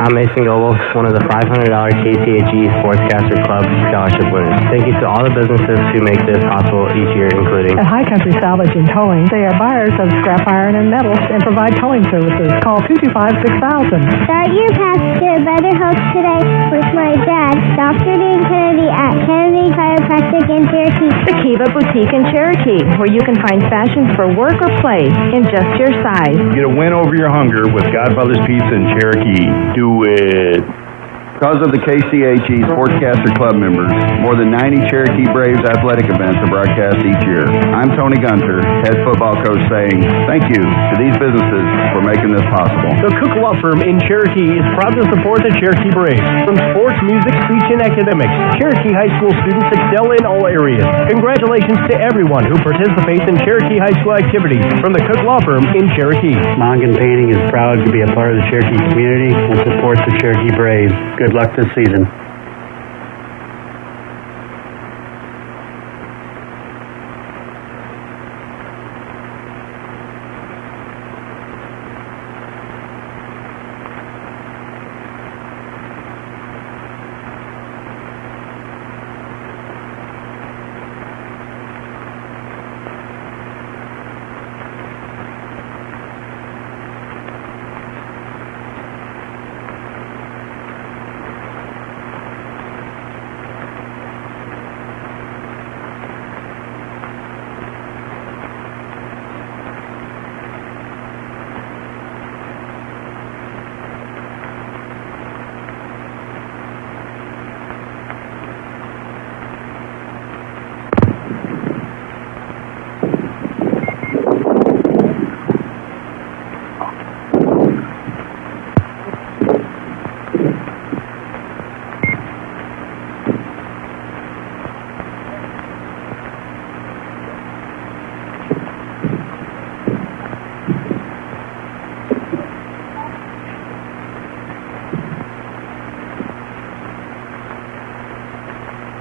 I'm Mason Goble, one of the $500 KCHE Sportscaster Club scholarship winners. Thank you to all the businesses who make this possible each year, including at High Country Salvage and Towing. They are buyers of scrap iron and metals and provide towing services. Call 225-6000. Start your path to a better health today with my dad, Dr. Dan Kennedy at Kennedy Chiropractic in Cherokee. The Kiva Boutique in Cherokee, where you can find fashions for work or play in just your size. Get a win over your hunger with Godfather's Pizza in Cherokee. Do it. Because of the KCHE Sportscaster Club members, more than 90 Cherokee Braves athletic events are broadcast each year. I'm Tony Gunter, head football coach, saying thank you to these businesses for making this possible. The Cook Law Firm in Cherokee is proud to support the Cherokee Braves. From sports, music, speech, and academics, Cherokee High School students excel in all areas. Congratulations to everyone who participates in Cherokee High School activities from the Cook Law Firm in Cherokee. Mongan Painting is proud to be a part of the Cherokee community and supports the Cherokee Braves. Good luck this season.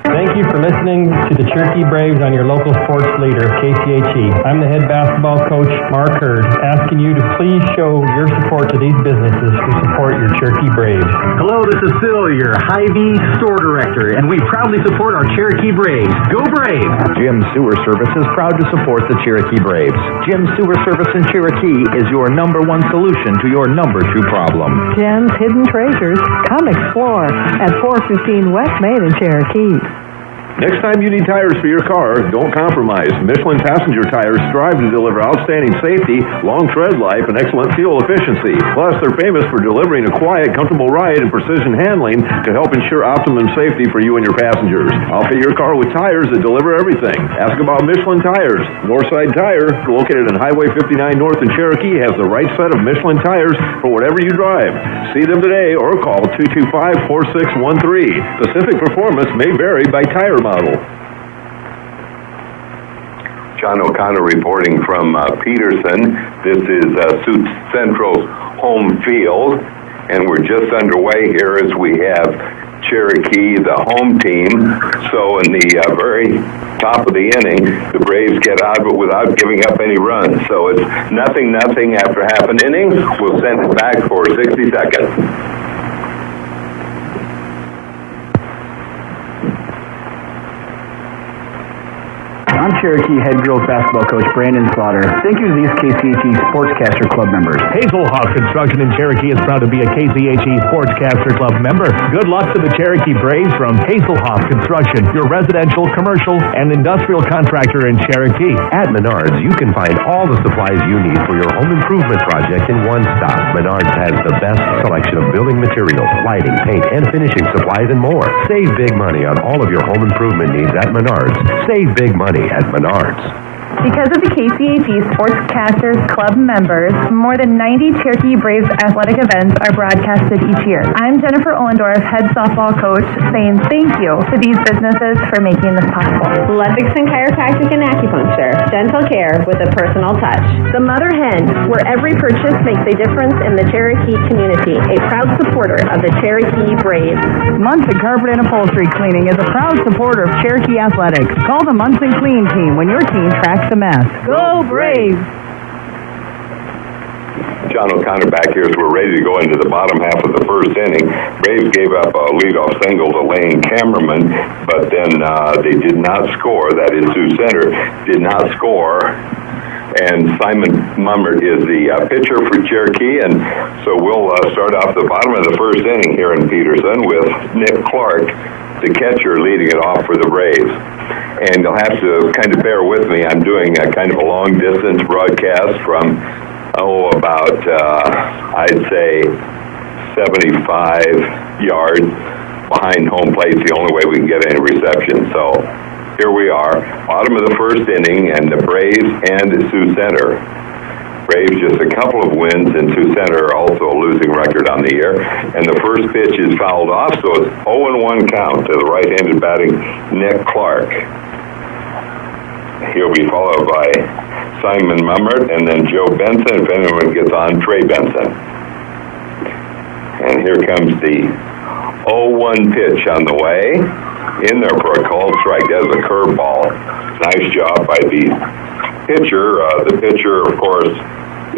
Thank you for listening to the Cherokee Braves on your local sports leader, KCHE. I'm the head basketball coach, Mark Hurd, asking you to please show your support to these businesses who support your Cherokee Braves. Hello, this is Phil, your Hy-Vee store director, and we proudly support our Cherokee Braves. Go Braves! Jim Sewer Service is proud to support the Cherokee Braves. Jim Sewer Service in Cherokee is your #1 solution to your #2 problem. Jim's Hidden Treasures. Come explore at 415 West Main in Cherokee. Next time you need tires for your car, don't compromise. Michelin passenger tires strive to deliver outstanding safety, long tread life, and excellent fuel efficiency. Plus, they're famous for delivering a quiet, comfortable ride and precision handling to help ensure optimum safety for you and your passengers. Outfit your car with tires that deliver everything. Ask about Michelin tires. Northside Tire, located on Highway 59 North in Cherokee, has the right set of Michelin tires for whatever you drive. See them today or call 225-4613. Specific performance may vary by tire model. John O'Connor reporting from Peterson. This is Sioux Central's home field, and we're just underway here as we have Cherokee, the home team. So in the very top of the inning, the Braves get out of it without giving up any runs. So it's 0-0 after half an inning. We'll send it back for 60 seconds. I'm Cherokee head girls basketball coach Brandon Slaughter. Thank you to these KCHE Sportscaster Club members. Hazelhoff Construction in Cherokee is proud to be a KCHE Sportscaster Club member. Good luck to the Cherokee Braves from Hazelhoff Construction, your residential, commercial, and industrial contractor in Cherokee. At Menards, you can find all the supplies you need for your home improvement project in one stop. Menards has the best selection of building materials, lighting, paint, and finishing supplies, and more. Save big money on all of your home improvement needs at Menards. Save big money at Menards. Because of the KCHE Sportscasters Club members, more than 90 Cherokee Braves athletic events are broadcasted each year. I'm Jennifer Ollendorf, head softball coach, saying thank you to these businesses for making this possible. Ludwigson Chiropractic and Acupuncture, dental care with a personal touch. The Mother Hen, where every purchase makes a difference in the Cherokee community, a proud supporter of the Cherokee Braves. Munson Carpet and Upholstery Cleaning is a proud supporter of Cherokee Athletics. Call the Munson Clean Team when your team tracks a mess. Go Braves! John O'Connor back here as we're ready to go into the bottom half of the first inning. Braves gave up a leadoff single to Lane Cameraman, but then they did not score. That is, Sioux Center did not score. And Simon Mummert is the pitcher for Cherokee, and so we'll start off the bottom of the first inning here in Peterson with Nick Clark, the catcher, leading it off for the Braves. And you'll have to kind of bear with me. I'm doing a kind of a long-distance broadcast from about, I'd say, 75 yards behind home plate. It's the only way we can get any reception. So here we are, bottom of the first inning, and the Braves and Sioux Center. Braves just a couple of wins, and Sioux Center also a losing record on the year. And the first pitch is fouled off, so it's 0-1 count to the right-handed batting Nick Clark. He'll be followed by Simon Mummert, and then Joe Benson, if anyone gets on, Trey Benson. And here comes the 0-1 pitch on the way. In there for a called strike. That is a curveball. Nice job by the pitcher. The pitcher, of course,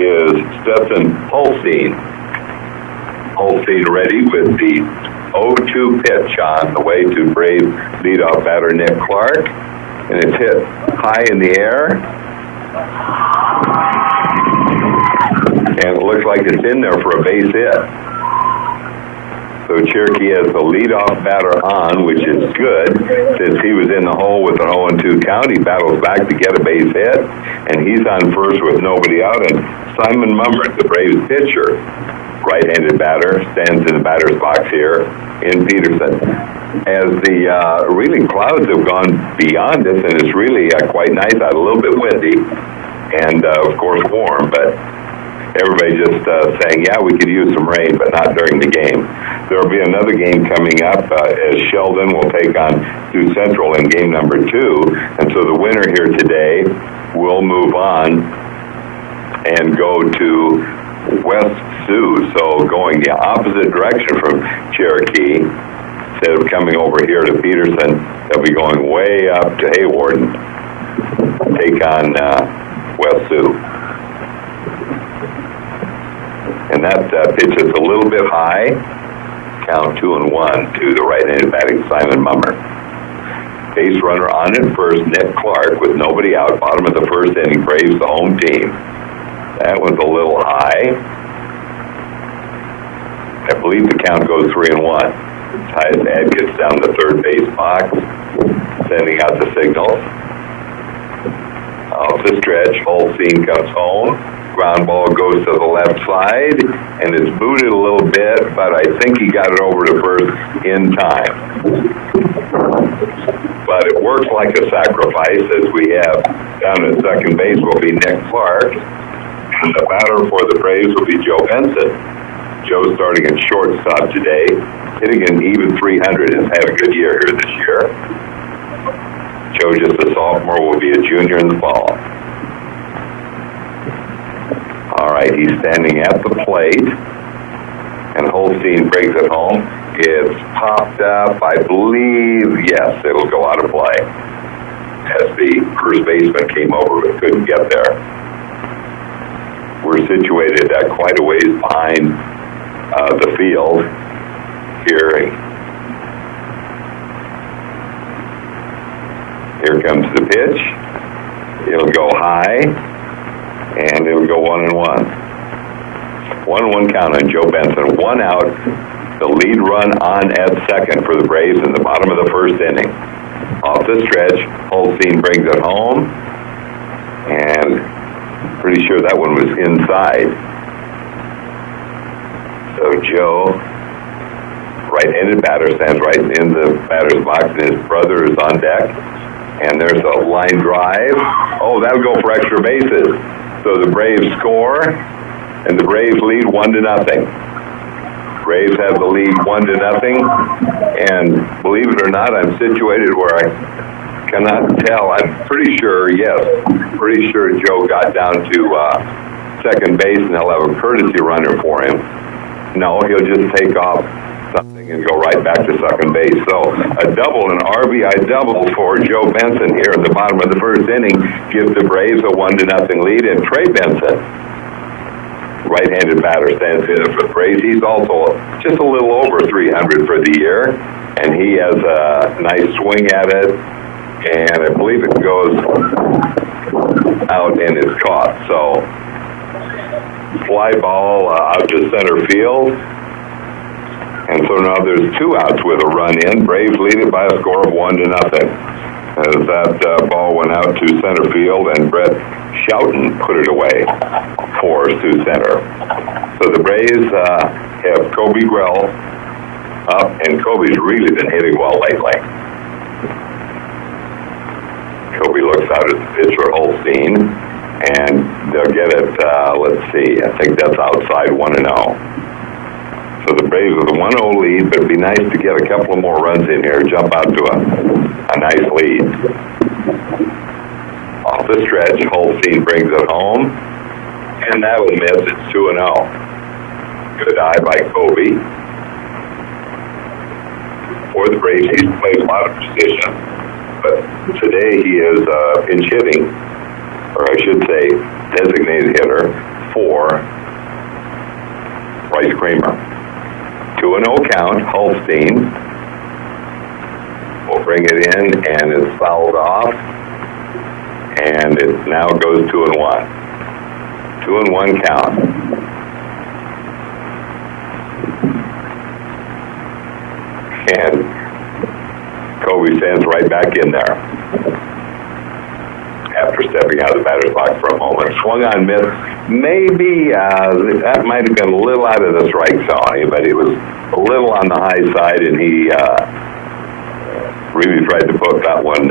is Stetson Holstein. Holstein ready with the 0-2 pitch on the way to Brave leadoff batter Nick Clark. And it's hit high in the air. And it looks like it's in there for a base hit. So Cherokee has the leadoff batter on, which is good. Since he was in the hole with an 0-2 count, he battles back to get a base hit, and he's on first with nobody out. And Simon Mummert, the Braves pitcher, right-handed batter, stands in the batter's box here in Peterson. As the really clouds have gone beyond us, and it's really quite nice out, a little bit windy, and of course warm, but everybody just saying, yeah, we could use some rain, but not during the game. There will be another game coming up as Sheldon will take on Sioux Central in game number 2. And so the winner here today will move on and go to West Sioux. So going the opposite direction from Cherokee, instead of coming over here to Peterson, they'll be going way up to Hayward and take on West Sioux. And that pitch is a little bit high. Count 2-1 to the right-handed batting Simon Mummert. Base runner on at first, Nick Clark, with nobody out. Bottom of the first inning, Braves the home team. That was a little high. I believe the count goes 3-1. Tyus Ad gets down the third base box, sending out the signal. Off the stretch, Holstein comes home. Ground ball goes to the left side, and it's booted a little bit, but I think he got it over to first in time. But it works like a sacrifice, as we have down at second base will be Nick Clark, and the batter for the Braves will be Joe Benson. Joe starting at shortstop today, hitting an even 300, has had a good year here this year. Joe, just a sophomore, will be a junior in the fall. All right, he's standing at the plate, and Holstein brings it home. It's popped up, I believe, yes, it'll go out of play, as the first baseman came over but couldn't get there. We're situated quite a ways behind the field here. Here comes the pitch. It'll go high. And it'll go 1-1. 1-1 count on Joe Benson. 1 out. The lead run on at second for the Braves in the bottom of the first inning. Off the stretch, Holstein brings it home. And pretty sure that one was inside. So Joe, right-handed batter, stands right in the batter's box, and his brother is on deck. And there's a line drive. Oh, that'll go for extra bases. So the Braves score, and the Braves lead 1-0. Braves have the lead 1-0, and believe it or not, I'm situated where I cannot tell. I'm pretty sure, yes, pretty sure Joe got down to second base, and they'll have a courtesy runner for him. No, he'll just take off something and go right back to second base. So a double, an RBI double for Joe Benson here in the bottom of the first inning gives the Braves a 1-0 lead, and Trey Benson right-handed batter, stands in for the Braves. He's also just a little over 300 for the year, and he has a nice swing at it, and I believe it goes out and is caught. So, fly ball out to center field. And so now there's 2 outs with a run in. Braves lead it by a score of 1-0. As that ball went out to center field, and Brett Schouten put it away for Sioux Center. So the Braves have Kobe Grell up, and Kobe's really been hitting well lately. Kobe looks out at the pitcher Holstein, and they'll get it, let's see, I think that's outside 1-0. So the Braves with a 1-0 lead, but it'd be nice to get a couple of more runs in here, jump out to a nice lead. Off the stretch, Holstein brings it home, and that will miss. It's 2-0. Good eye by Kobe. For the Braves, he's played a lot of position, but today he is pinch hitting, or I should say designated hitter, for Bryce Kramer. 2-0 count. Holstein will bring it in, and it's fouled off, and it now goes 2-1. 2-1 count. And Kobe stands right back in there after stepping out of the batter's box for a moment. Swung on, miss. Maybe that might have been a little out of the strike zone, but it was a little on the high side, and he really tried to put that one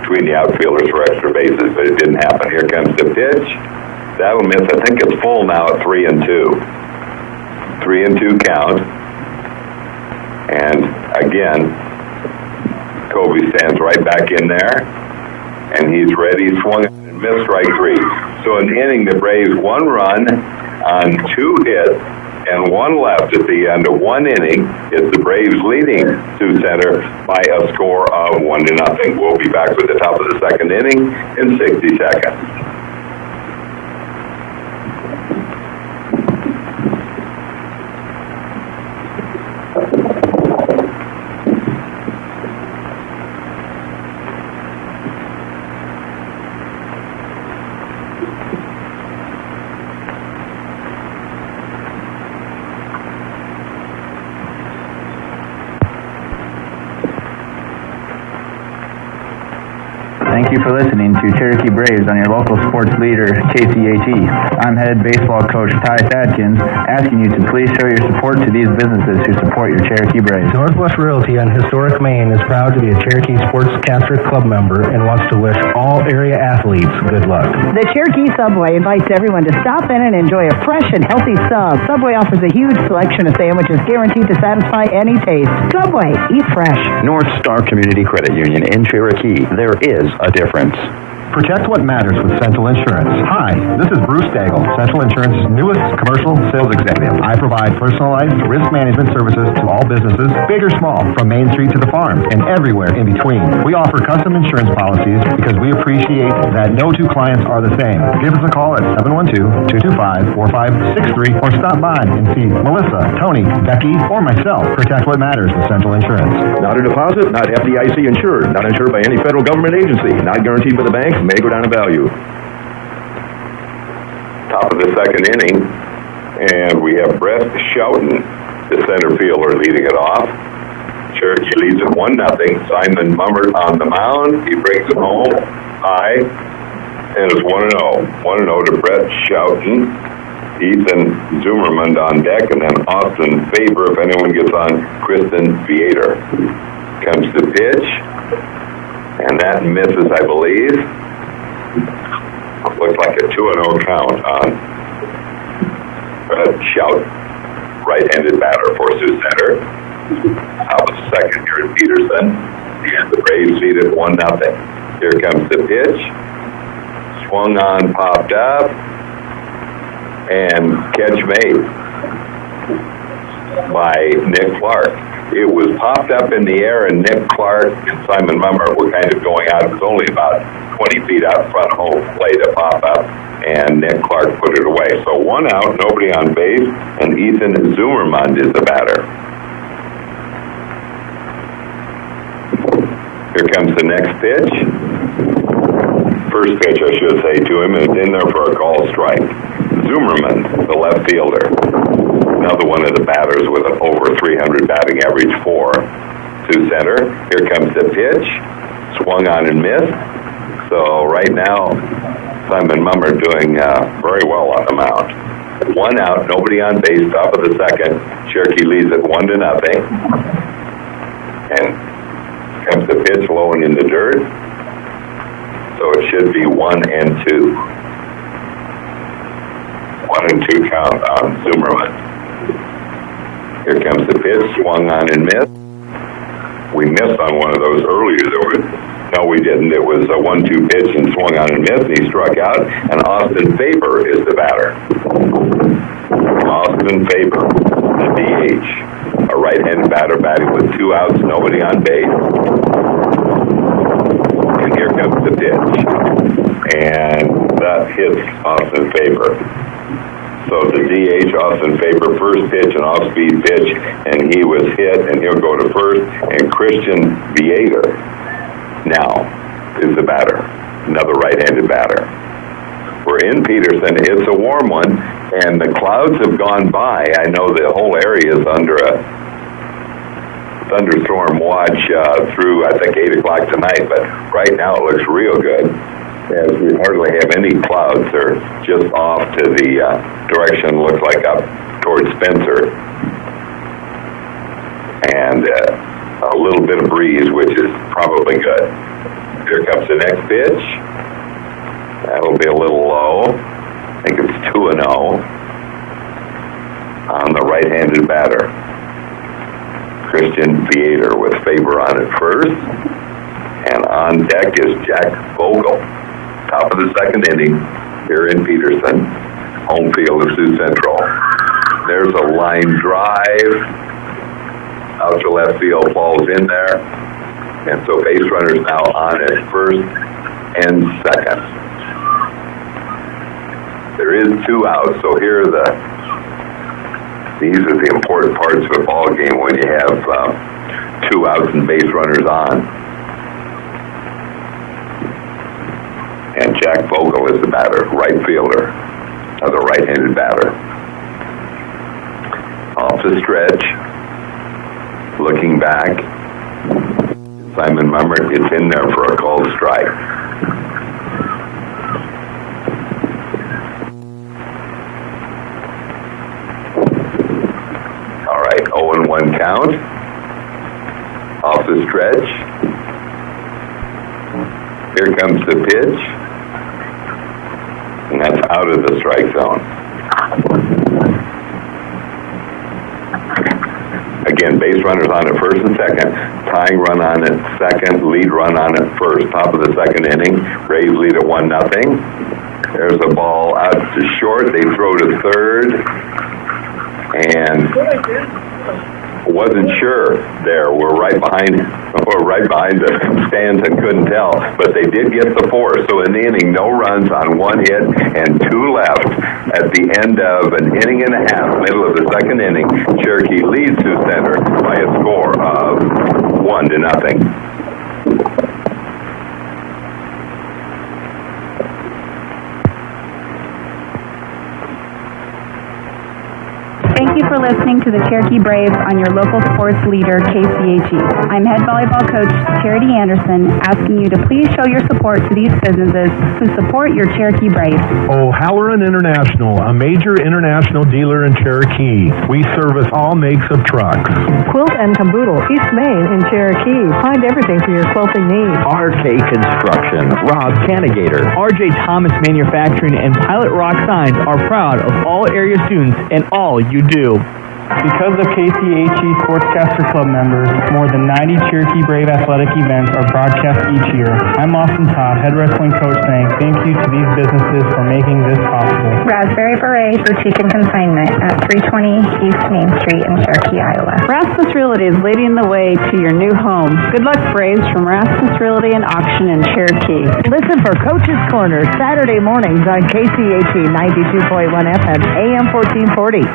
between the outfielders for extra bases, but it didn't happen. Here comes the pitch. That will miss. I think it's full now at 3-2. 3-2 count. And again, Kobe stands right back in there, and he's ready. Swung and missed, strike 3. So in the inning, the Braves 1 run on 2 hits and 1 left at the end of 1 inning. It's the Braves leading Sioux Center by a score of 1-0. We'll be back with the top of the 2nd inning in 60 seconds. Thank you for listening to Cherokee Braves on your local sports leader, KCHE. I'm head baseball coach Ty Thadkins, asking you to please show your support to these businesses who support your Cherokee Braves. Northwest Realty on historic Main is proud to be a Cherokee Sportscaster Club member and wants to wish all area athletes good luck. The Cherokee Subway invites everyone to stop in and enjoy a fresh and healthy sub. Subway offers a huge selection of sandwiches guaranteed to satisfy any taste. Subway, eat fresh. North Star Community Credit Union in Cherokee. There is a difference. Protect what matters with Central Insurance. Hi, this is Bruce Daigle, Central Insurance's newest commercial sales executive. I provide personalized risk management services to all businesses, big or small, from Main Street to the farm, and everywhere in between. We offer custom insurance policies because we appreciate that no 2 clients are the same. Give us a call at 712-225-4563 or stop by and see Melissa, Tony, Becky, or myself. Protect what matters with Central Insurance. Not a deposit, not FDIC insured, not insured by any federal government agency, not guaranteed by the bank, may go down in value. Top of the 2nd inning, and we have Brett Schouten, the center fielder, leading it off. Cherokee leads it 1-0. Simon Mummert on the mound. He brings it home high, and it's 1-0. 1-0 to Brett Schouten. Ethan Zimmerman on deck, and then Austin Faber, if anyone gets on, Kristen Vieter. Comes the pitch, and that misses, I believe. Looks like a 2-0 count on Brett Schouten, right-handed batter for Sioux Center. Top of the 2nd here in Peterson, and the Braves lead it 1-0. Here comes the pitch. Swung on, popped up, and catch made by Nick Clark. It was popped up in the air, and Nick Clark and Simon Mummer were kind of going out. It was only about 20 feet out front home plate a pop-up, and Nick Clark put it away. So 1 out, nobody on base, and Ethan Zummermund is the batter. Here comes the next pitch. First pitch, I should say, to him, and it's in there for a call strike. Zummerman, the left fielder, another one of the batters with an over 300 batting average for Sioux Center. Here comes the pitch, swung on and missed. So right now, Simon Mummer doing very well on the mound. 1 out, nobody on base, top of the second. Cherokee leads it 1-0. And comes the pitch low and in the dirt. So it should be 1-2. 1-2 count on Zummerman. Here comes the pitch, swung on and missed. We missed on one of those earlier. No, we didn't. It was a 1-2 pitch and swung on and missed, and he struck out. And Austin Faber is the batter. Austin Faber, the DH, a right-handed batter batting with 2 outs, nobody on base. And here comes the pitch. And that hits Austin Faber. So the DH, Austin Faber, first pitch, an off-speed pitch, and he was hit, and he'll go to first. And Christian Vietor now is the batter, another right-handed batter. We're in Peterson. It's a warm one, and the clouds have gone by. I know the whole area is under a thunderstorm watch through, I think, 8 o'clock tonight, but right now it looks real good, as we hardly have any clouds. They're just off to the direction, looks like up towards Spencer, and a little bit of breeze, which is probably good. Here comes the next pitch. That'll be a little low. I think it's 2-0 on the right-handed batter, Christian Vietor, with Faber on at first. And on deck is Jack Vogel. Top of the second inning here in Peterson, home field of Sioux Central. There's a line drive. Out to left field, falls in there. And so base runners now on at first and second. There is 2 outs, so here are these are the important parts of a ball game when you have 2 outs and base runners on. And Jack Vogel is the batter, right fielder, the right-handed batter. Off the stretch, looking back, Simon Mummer gets in there for a called strike. All right, 0-1 count. Off the stretch. Here comes the pitch. And that's out of the strike zone. Again, base runners on at first and second. Tying run on at second. Lead run on at first. Top of the second inning. Braves lead at 1-0. There's a ball out to short. They throw to third. And wasn't sure there. We're right behind the stands and couldn't tell. But they did get the 4. So in the inning, no runs on 1 hit and 2 left. At the end of an inning and a half, middle of the second inning, Cherokee leads Sioux Center by a score of 1-0. Thank you for listening to the Cherokee Braves on your local sports leader, KCHE. I'm head volleyball coach Charity Anderson, asking you to please show your support to these businesses who support your Cherokee Braves. O'Halloran International, a major international dealer in Cherokee. We service all makes of trucks. Quilt and Caboodle, East Main in Cherokee. Find everything for your quilting needs. RK Construction, Rob Canigator. RJ Thomas Manufacturing and Pilot Rock Signs are proud of all area students and all you do. Because of KCHE Sportscaster Club members, more than 90 Cherokee Brave athletic events are broadcast each year. I'm Austin Todd, head wrestling coach, saying thank you to these businesses for making this possible. Raspberry Beret Boutique and Consignment at 320 East Main Street in Cherokee, Iowa. Rasmus Realty is leading the way to your new home. Good luck, Braves, from Rasmus Realty and Auction in Cherokee. Listen for Coach's Corner Saturday mornings on KCHE 92.1 FM, AM 1440.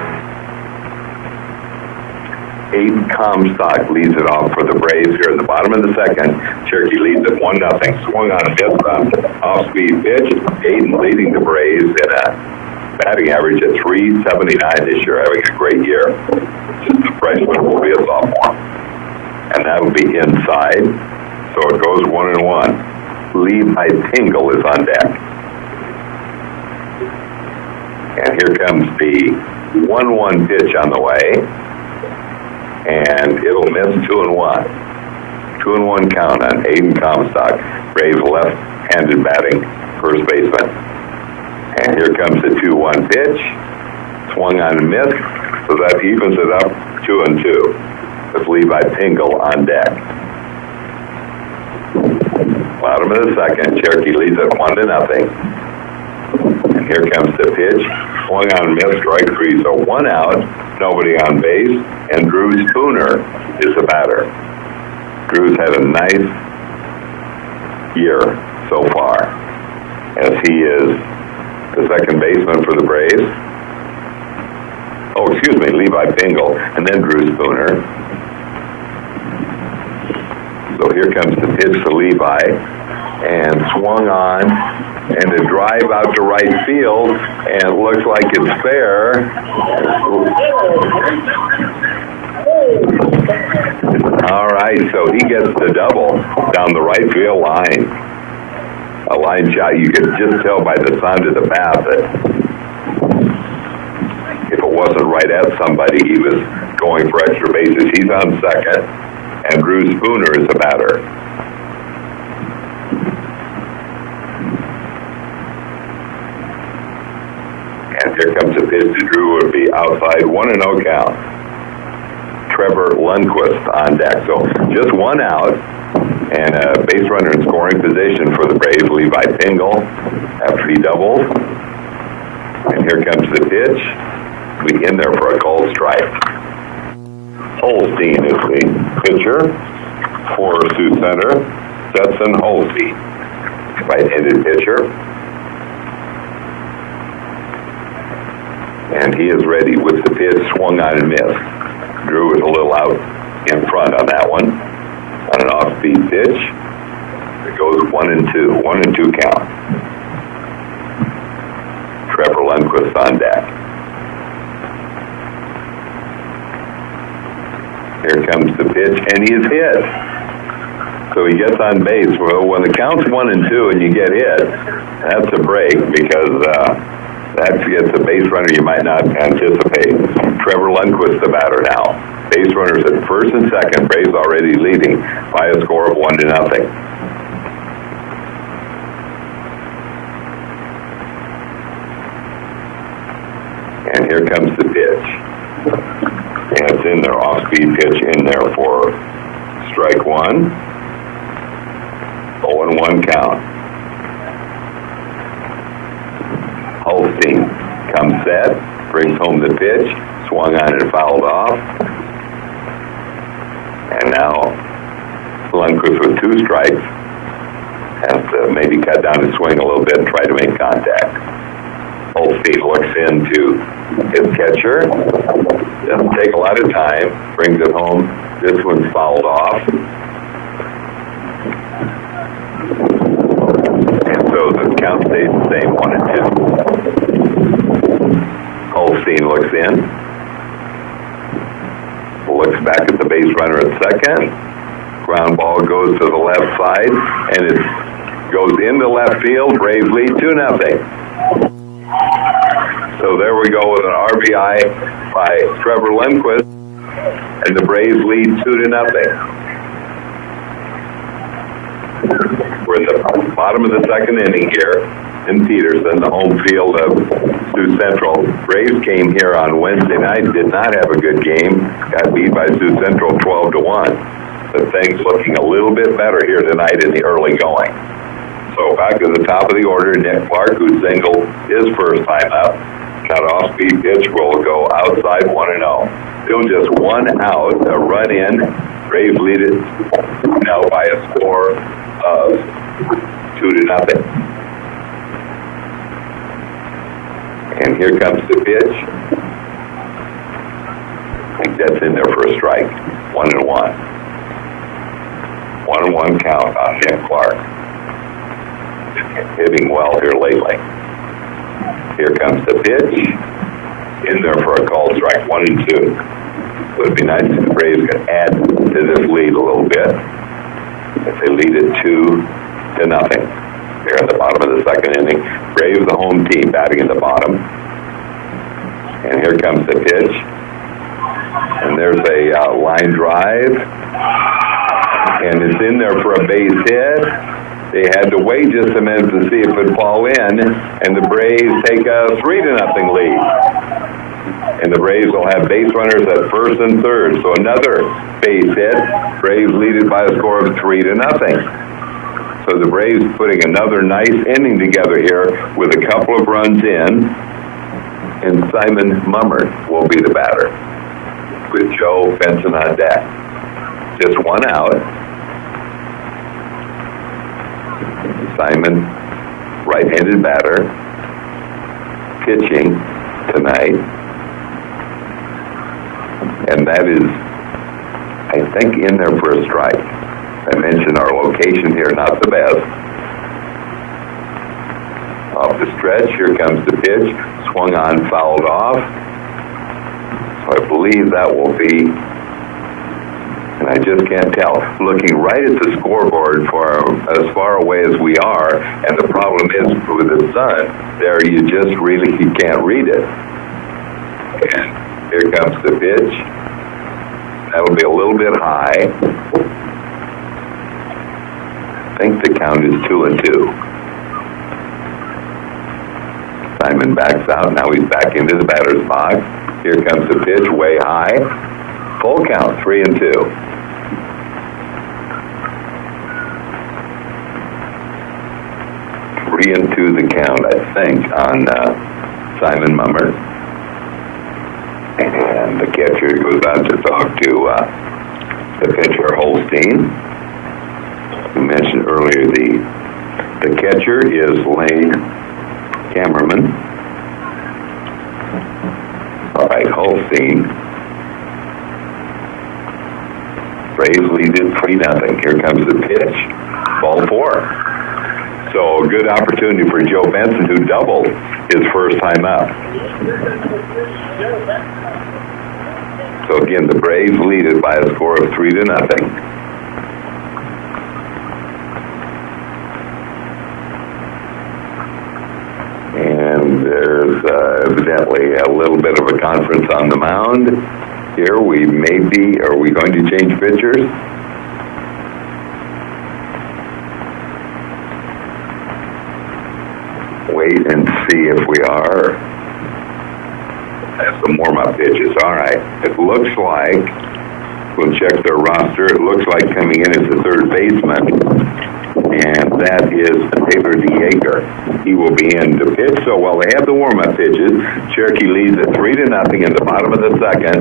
Aiden Comstock leads it off for the Braves here in the bottom of the second. Cherokee leads at 1-0. Swung on a miss on off-speed pitch. Aiden leading the Braves in a batting average at .379 this year, having a great year. Just a freshman, will be a sophomore. And that will be inside. So it goes 1-1. Levi Tingle is on deck. And here comes the 1-1 pitch on the way. And it'll miss 2-1. 2-1 count on Aiden Comstock, Braves left-handed batting first baseman. And here comes the 2-1 pitch. Swung on and missed, so that evens it up 2-2 with Levi Tingle on deck. Bottom of the second, Cherokee leads at 1-0. And here comes the pitch. Swung on and missed, strike three, so 1 out. Nobody on base, and Drew Spooner is the batter. Drew's had a nice year so far, as he is the second baseman for the Braves. Oh, excuse me, Levi Tingle, and then Drew Spooner. So here comes the pitch to Levi, and swung on, and a drive out to right field, and it looks like it's fair. All right, so he gets the double down the right field line. A line shot, you could just tell by the sound of the bat that if it wasn't right at somebody, he was going for extra bases. He's on second, and Drew Spooner is the batter. And here comes the pitch to Drew. It would be outside, 1-0 count. Trevor Lundquist on deck. So just 1 out, and a base runner in scoring position for the Braves, Levi Tingle, after he doubled. And here comes the pitch. We in there for a cold strike. Holstein is the pitcher for Sioux Center. Stetson Holstein, right-handed pitcher. And he is ready with the pitch, swung on and missed. Drew is a little out in front on that one. On an off-speed pitch, it goes 1-2. 1-2 count. Trevor Lundquist on deck. Here comes the pitch, and he is hit. So he gets on base. Well, when the count's 1-2 and you get hit, that's a break, because that gets a base runner you might not anticipate. Trevor Lundquist, the batter now. Base runners at first and second. Braves already leading by a score of 1-0. And here comes the pitch. And it's in there, off-speed pitch in there for strike one. 0-1 count. Holstein comes set, brings home the pitch, swung on and fouled off. And now Lundquist with 2 strikes has to maybe cut down his swing a little bit and try to make contact. Holstein looks into his catcher, doesn't take a lot of time, brings it home. This one's fouled off. And so the count stays the same, 1-2. Holstein looks in, looks back at the base runner at second. Ground ball goes to the left side, and it goes into left field. Braves lead 2-0. So there we go with an RBI by Trevor Lundquist, and the Braves lead 2-0. We're in the bottom of the second inning here in Peterson, the home field of Sioux Central. Braves came here on Wednesday night, did not have a good game, got beat by Sioux Central 12-1. But things looking a little bit better here tonight in the early going. So back to the top of the order, Nick Clark, who singled his first time up. Got off-speed pitch will go outside 1-0. Still just one out, a run in. Braves lead it now by a score of 2-0. And here comes the pitch. I think that's in there for a strike. 1-1. 1-1 count on Nick Clark. Hitting well here lately. Here comes the pitch. In there for a called strike. 1-2. It would be nice if the Braves could add to this lead a little bit. If they lead it 2-0. Here at the bottom of the second inning. Braves, the home team, batting at the bottom. And here comes the pitch. And there's a line drive. And it's in there for a base hit. They had to wait just a minute to see if it would fall in, and the Braves take a 3-0 lead. And the Braves will have base runners at first and third. So another base hit. Braves lead it by a score of 3-0. So the Braves putting another nice inning together here with a couple of runs in, and Simon Mummer will be the batter with Joe Benson on deck. Just one out. Simon, right-handed batter, pitching tonight. And that is, I think, in there for a strike. I mentioned our location here, not the best. Off the stretch, here comes the pitch. Swung on, fouled off. So I believe that will be, and I just can't tell. Looking right at the scoreboard for as far away as we are, and the problem is with the sun, there you just really can't read it. And here comes the pitch. That'll be a little bit high. I think the count is 2-2. Simon backs out. Now he's back into the batter's box. Here comes the pitch, way high. Full count, 3-2. 3-2 the count, I think, on Simon Mummer. And the catcher goes on to talk to the pitcher, Holstein. We mentioned earlier the catcher is Lane Cameraman. All right, Holstein. Braves lead it 3-0. Here comes the pitch. Ball 4. So a good opportunity for Joe Benson, who doubled his first time up. So again, the Braves lead it by a score of 3-0. And there's evidently a little bit of a conference on the mound. Here we may be, are we going to change pitchers? Wait and see if we are. That's some warm-up pitches. All right. It looks like, we'll check their roster. It looks like coming in is the third baseman, and that is Taylor DeYager. He will be in to pitch. So while they have the warm-up pitches, Cherokee leads at 3-0 in the bottom of the second,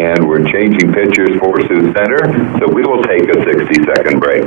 and we're changing pitchers for Sioux Center, so we will take a 60-second break.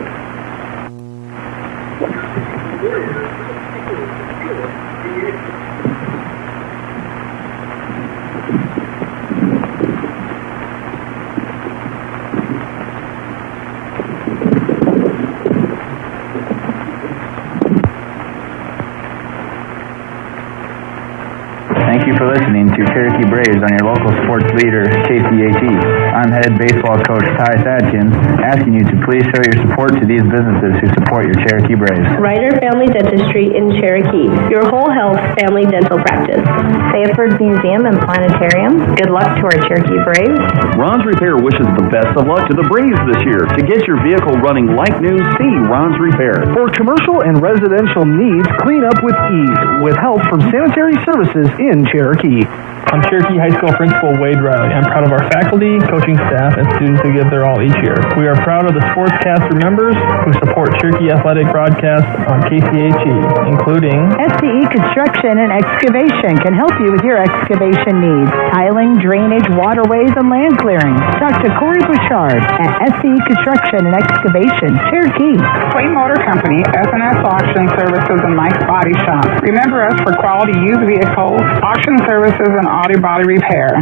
Thank you for listening to Cherokee Braves on your local sports leader, KCHE. I'm head baseball coach Ty Adkins, asking you to please show your support to these businesses who support your Cherokee Braves. Ryder Family Dentistry in Cherokee, your whole health family dental practice. Sanford Museum and Planetarium, good luck to our Cherokee Braves. Ron's Repair wishes the best of luck to the Braves this year. To get your vehicle running like new, see Ron's Repair. For commercial and residential needs, clean up with ease with help from Sanitary Services in Cherokee. I'm Cherokee High School Principal Wade Riley. I'm proud of our faculty, coaching staff, and students who give their all each year. We are proud of the sportscaster members who support Cherokee Athletic broadcast on KCHE, including SCE Construction and Excavation can help you with your excavation needs. Tiling, drainage, waterways, and land clearing. Talk to Corey Bouchard at SCE Construction and Excavation, Cherokee. Swain Motor Company, S&S Auction Services, and Mike's Body Shop. Remember us for quality used vehicles, auction services, and auto body repair.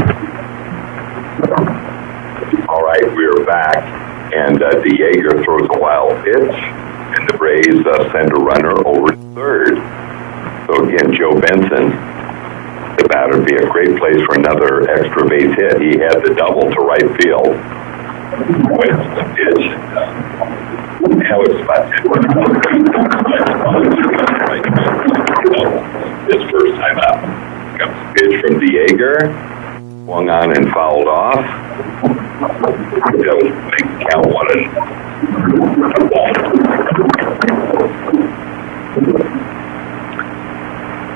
All right, we're back, and DeYager throws a wild pitch, and the Braves send a runner over to third. So again, Joe Benson, the batter, would be a great place for another extra base hit. He had the double to right field. Waits the pitch. Now it's about his first time up. Comes a pitch from DeYager. Swung on and fouled off. They'll make the count 1-1.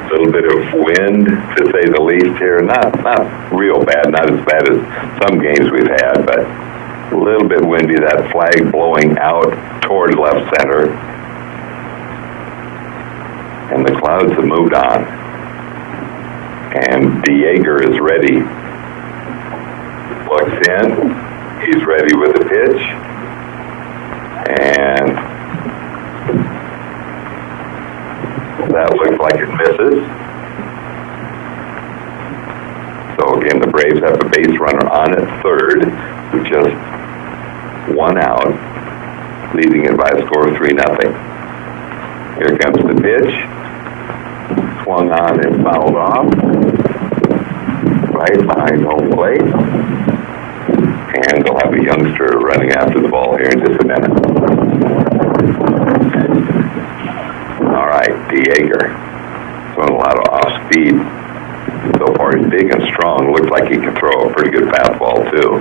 A little bit of wind, to say the least here. Not real bad, not as bad as some games we've had, but a little bit windy. That flag blowing out towards left center. And the clouds have moved on. And DeYager is ready. Looks in. He's ready with the pitch. And that looks like it misses. So again, the Braves have a base runner on at third with just one out, leading it by a score of 3-0. Here comes the pitch. Swung on and fouled off. Right behind home plate. And they'll have a youngster running after the ball here in just a minute. All right, DeYager. Throwing a lot of off-speed. So far, he's big and strong. Looks like he can throw a pretty good fastball, too.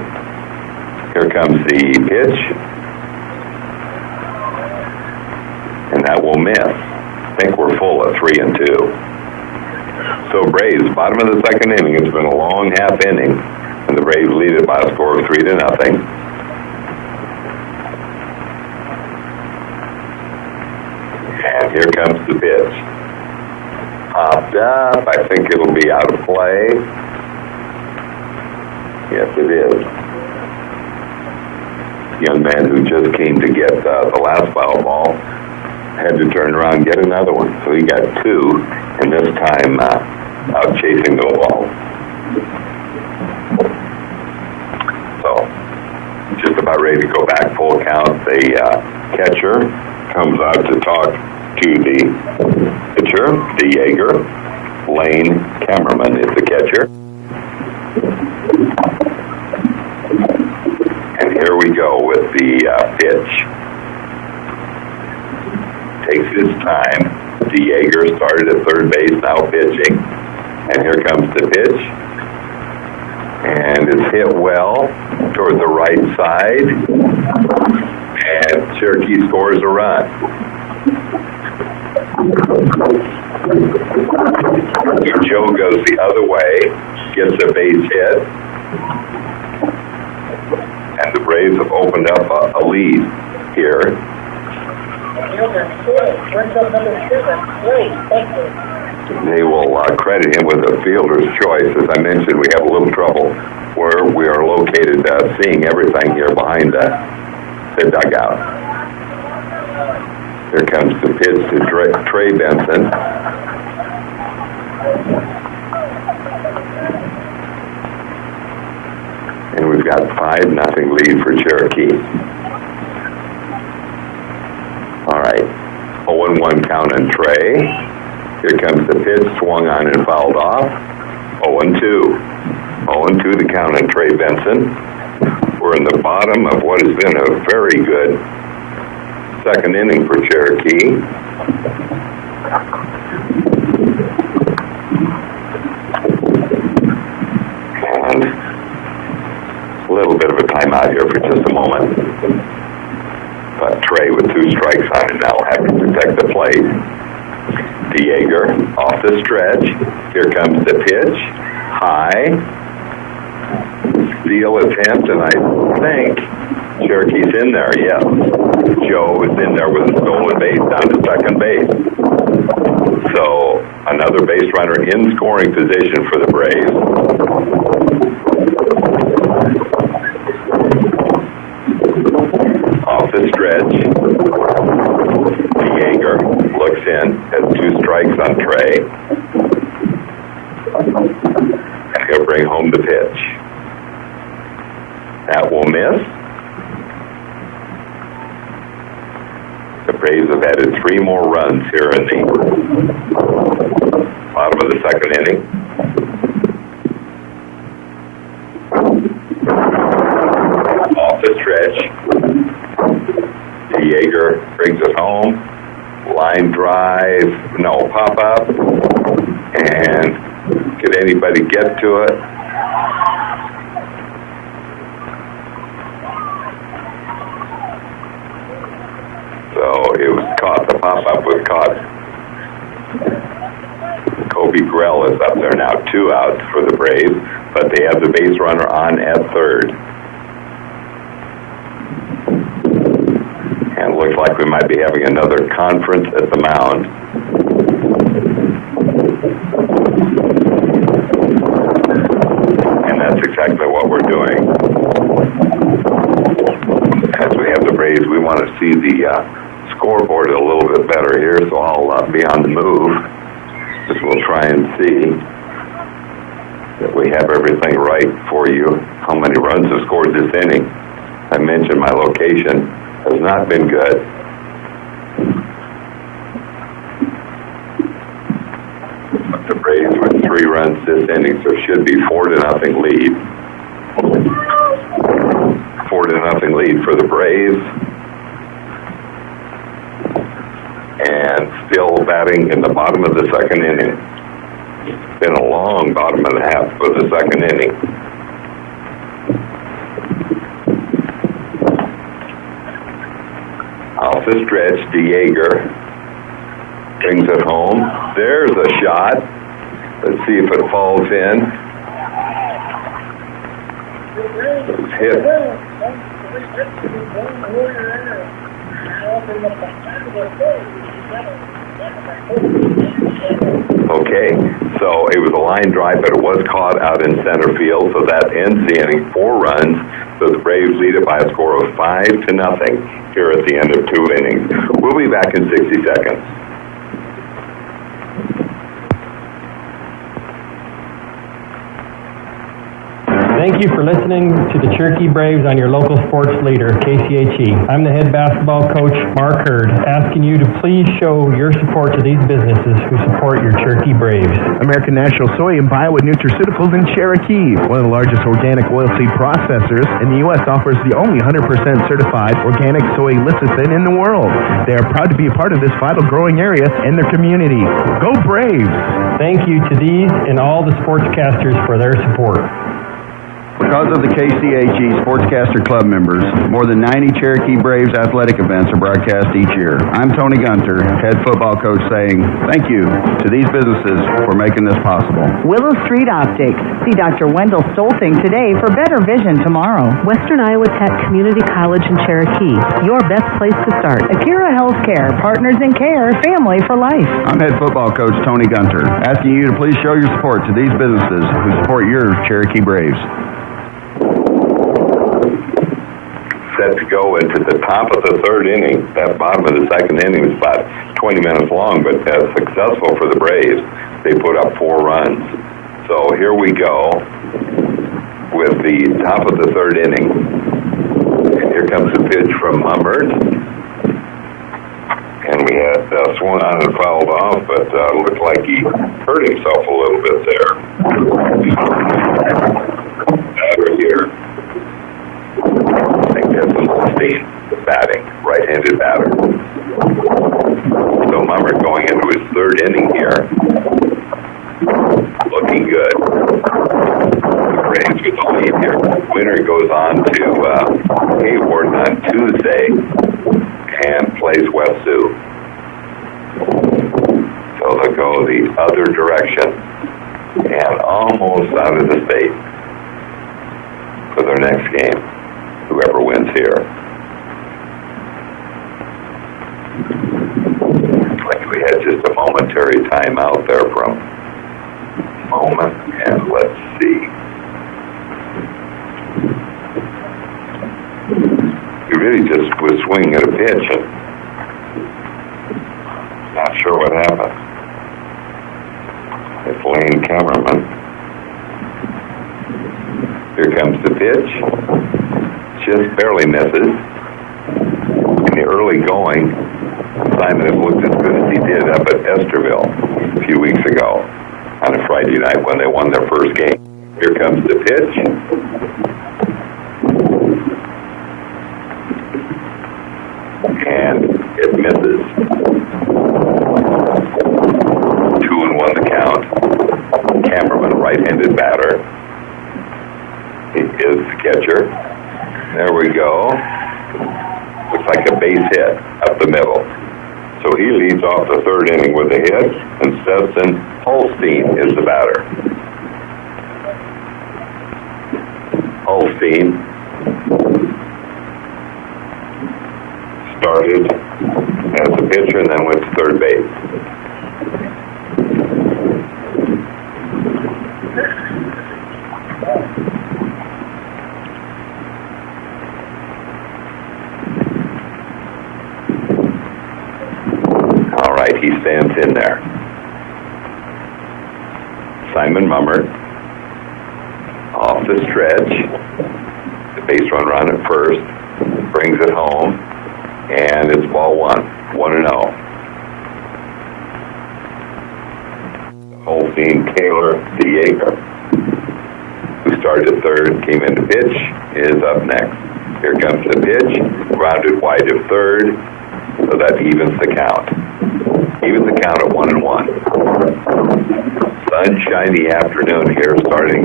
Here comes the pitch. And that will miss. I think we're full at 3-2. So Braves, bottom of the second inning. It's been a long half inning, and the Braves lead it by a score of 3-0. And here comes the pitch. Popped up. I think it'll be out of play. Yes, it is. Young man who just came to get the last foul ball had to turn around and get another one. So he got two, and this time out chasing the ball. So just about ready to go back full count. The catcher comes out to talk to the pitcher, DeYager. Lane Kammerman is the catcher. And here we go with the pitch. Takes his time. DeYager started at third base, now pitching. And here comes the pitch. And it's hit well toward the right side. And Cherokee scores a run. Joe goes the other way, gets a base hit. And the Braves have opened up a lead here. They will credit him with a fielder's choice. As I mentioned, we have a little trouble where we are located, seeing everything here behind the dugout. Here comes the pitch to Trey Benson. And we've got 5-0 lead for Cherokee. All right, 0-1 count on Trey. Here comes the pitch, swung on and fouled off. 0-2. 0-2 the count on Trey Benson. We're in the bottom of what has been a very good second inning for Cherokee. And a little bit of a timeout here for just a moment. But Trey with 2 strikes on it now will have to protect the plate. DeYager off the stretch. Here comes the pitch. High. Steal attempt, and I think Cherokee's in there, yes. Joe is in there with a stolen base down to second base. So another base runner in scoring position for the Braves. Off the stretch. DeYager looks in, has 2 strikes on Trey. And he'll bring home the pitch. That will miss. The Braves have added 3 more runs here in the bottom of the second inning. Off the stretch. DeYager brings it home. Line drive, no, pop up. And can anybody get to it? So it was caught, the pop-up was caught. Kobe Grell is up there now, 2 outs for the Braves, but they have the base runner on at third. And it looks like we might be having another conference at the mound. And that's exactly what we're doing. As we have the Braves, we want to see the scoreboard a little bit better here, so I'll be on the move, as we'll try and see that we have everything right for you. How many runs have scored this inning? I mentioned my location has not been good. But the Braves with 3 runs this inning, so should be 4-0 lead. 4-0 lead for the Braves. And still batting in the bottom of the second inning. It's been a long bottom and a half for the second inning. Off the stretch, DeYager brings it home. There's a shot. Let's see if it falls in. It's hit. Okay, so it was a line drive, but it was caught out in center field, so that ends the inning. 4 runs, so the Braves lead it by a score of 5-0 here at the end of 2 innings. We'll be back in 60 seconds. Thank you for listening to the Cherokee Braves on your local sports leader, KCHE. I'm the head basketball coach, Mark Hurd, asking you to please show your support to these businesses who support your Cherokee Braves. American National Soy and Bio with Nutraceuticals in Cherokee, one of the largest organic oilseed processors in the U.S., offers the only 100% certified organic soy lecithin in the world. They are proud to be a part of this vital growing area in their community. Go Braves! Thank you to these and all the sportscasters for their support. Because of the KCHE Sportscaster Club members, more than 90 Cherokee Braves athletic events are broadcast each year. I'm Tony Gunter, head football coach, saying thank you to these businesses for making this possible. Willow Street Optics. See Dr. Wendell Stolting today for better vision tomorrow. Western Iowa Tech Community College in Cherokee, your best place to start. Akira Healthcare, partners in care, family for life. I'm head football coach Tony Gunter, asking you to please show your support to these businesses who support your Cherokee Braves. Set to go into the top of the third inning. That bottom of the second inning was about 20 minutes long, but successful for the Braves. They put up 4 runs. So here we go with the top of the third inning. And here comes the pitch from Mummert. And And we had swung on and fouled off, but looked like he hurt himself a little bit there. Batter here. I think that's Holstein batting, right-handed batter. So Mummer going into his third inning here. Looking good. The Braves with the lead here. Winner goes on to Hayward on Tuesday and plays West Sioux. So they'll go the other direction and almost out of the state for their next game, whoever wins here. Like we had just a momentary time out there from moment, and let's see. He really just was swinging at a pitch and not sure what happened. It's Lane Cameraman. Here comes the pitch. Just barely misses. In the early going, Simon has looked as good as he did up at Esterville a few weeks ago on a Friday night when they won their first game. Here comes the pitch. And it misses. 2-1 the count. Cameraman, right-handed batter. He is the catcher. There we go. Looks like a base hit up the middle. So he leads off the third inning with a hit, and Stetson Holstein is the batter. Holstein started as a pitcher and then went to third base. All right, he stands in there. Simon Mummer off the stretch. The base runner on at first brings it home, and it's ball one, 1-0. Holstein Taylor DeYager, who started third, came in to pitch, is up next. Here comes the pitch, grounded wide of third, so that evens the count. Evens the count at 1-1. Sunshiny afternoon here, starting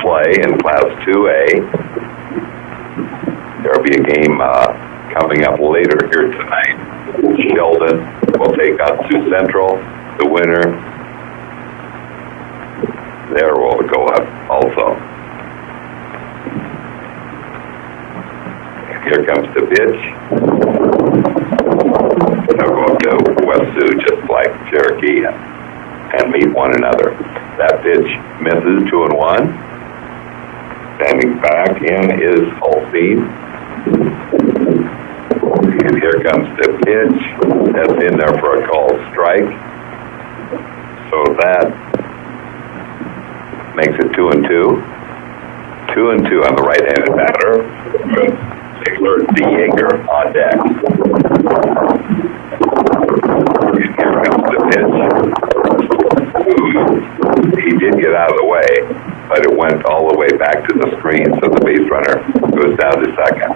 play in Class 2A. There'll be a game coming up later here tonight. Sheldon will take on Sioux Central. The winner there will go up also. Here comes the pitch. They'll go up to West Sioux just like Cherokee and meet one another. That pitch misses, 2-1. Standing back in is Holstein. And here comes the pitch. That's in there for a called strike. So that makes it 2-2. 2-2 on the right-handed batter. Taylor DeYager on deck. And here comes the pitch. He did get out of the way, but it went all the way back to the screen, so the base runner goes down to second.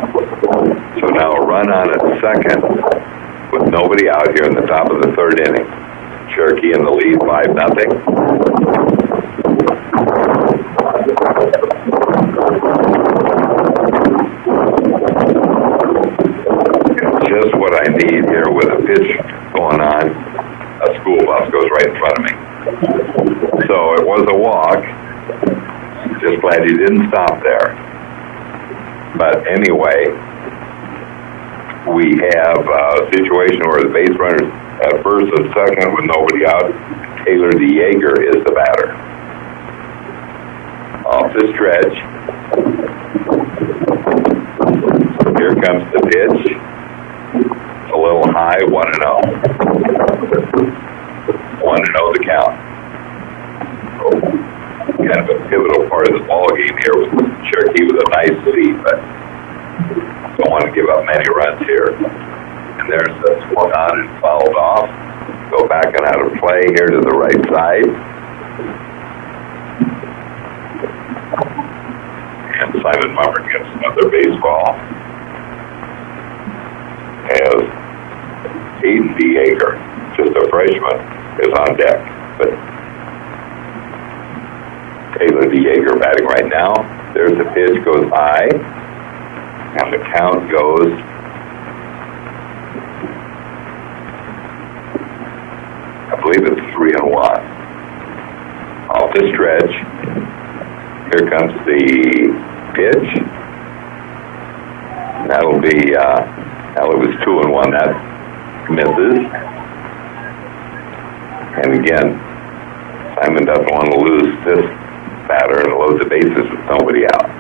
So now a run on at second with nobody out here in the top of the third inning. Cherokee in the lead, 5-0. Just what I need here with a pitch going on. A school bus goes right in front of me. So it was a walk. Just glad he didn't stop there. But anyway, we have a situation where the base runner's at first and second with nobody out. Taylor DeYager is the batter. Off the stretch. Here comes the pitch. A little high, 1-0. 1-0 the count. Kind of a pivotal part of the ball game here with Cherokee with a nice lead, but don't want to give up many runs here. And there's the swung on and fouled off. Go back and out of play here to the right side. And Simon Mummer gets another baseball. As Aiden DeYager, just a freshman, is on deck. But Taylor DeYager batting right now. There's the pitch, goes high. And the count goes I believe it's 3-1. Off the stretch. Here comes the pitch. And that'll be, well, it was 2-1. That misses. And again, Simon doesn't want to lose this batter and load the bases with nobody out.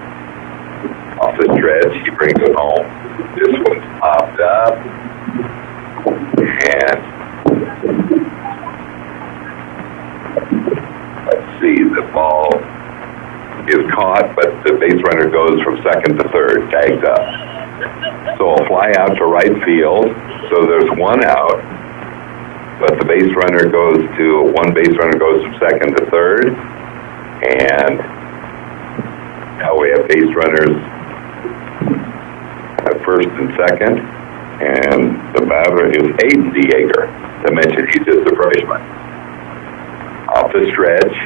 Off the stretch, he brings it home. This one's popped up. And let's see, the ball is caught, but the base runner goes from second to third, tagged up. So a fly out to right field, so there's one out, but the one base runner goes from second to third, and now we have base runners at first and second, and the batter is Aiden DeYager. To mention, he's just a freshman. Off the stretch.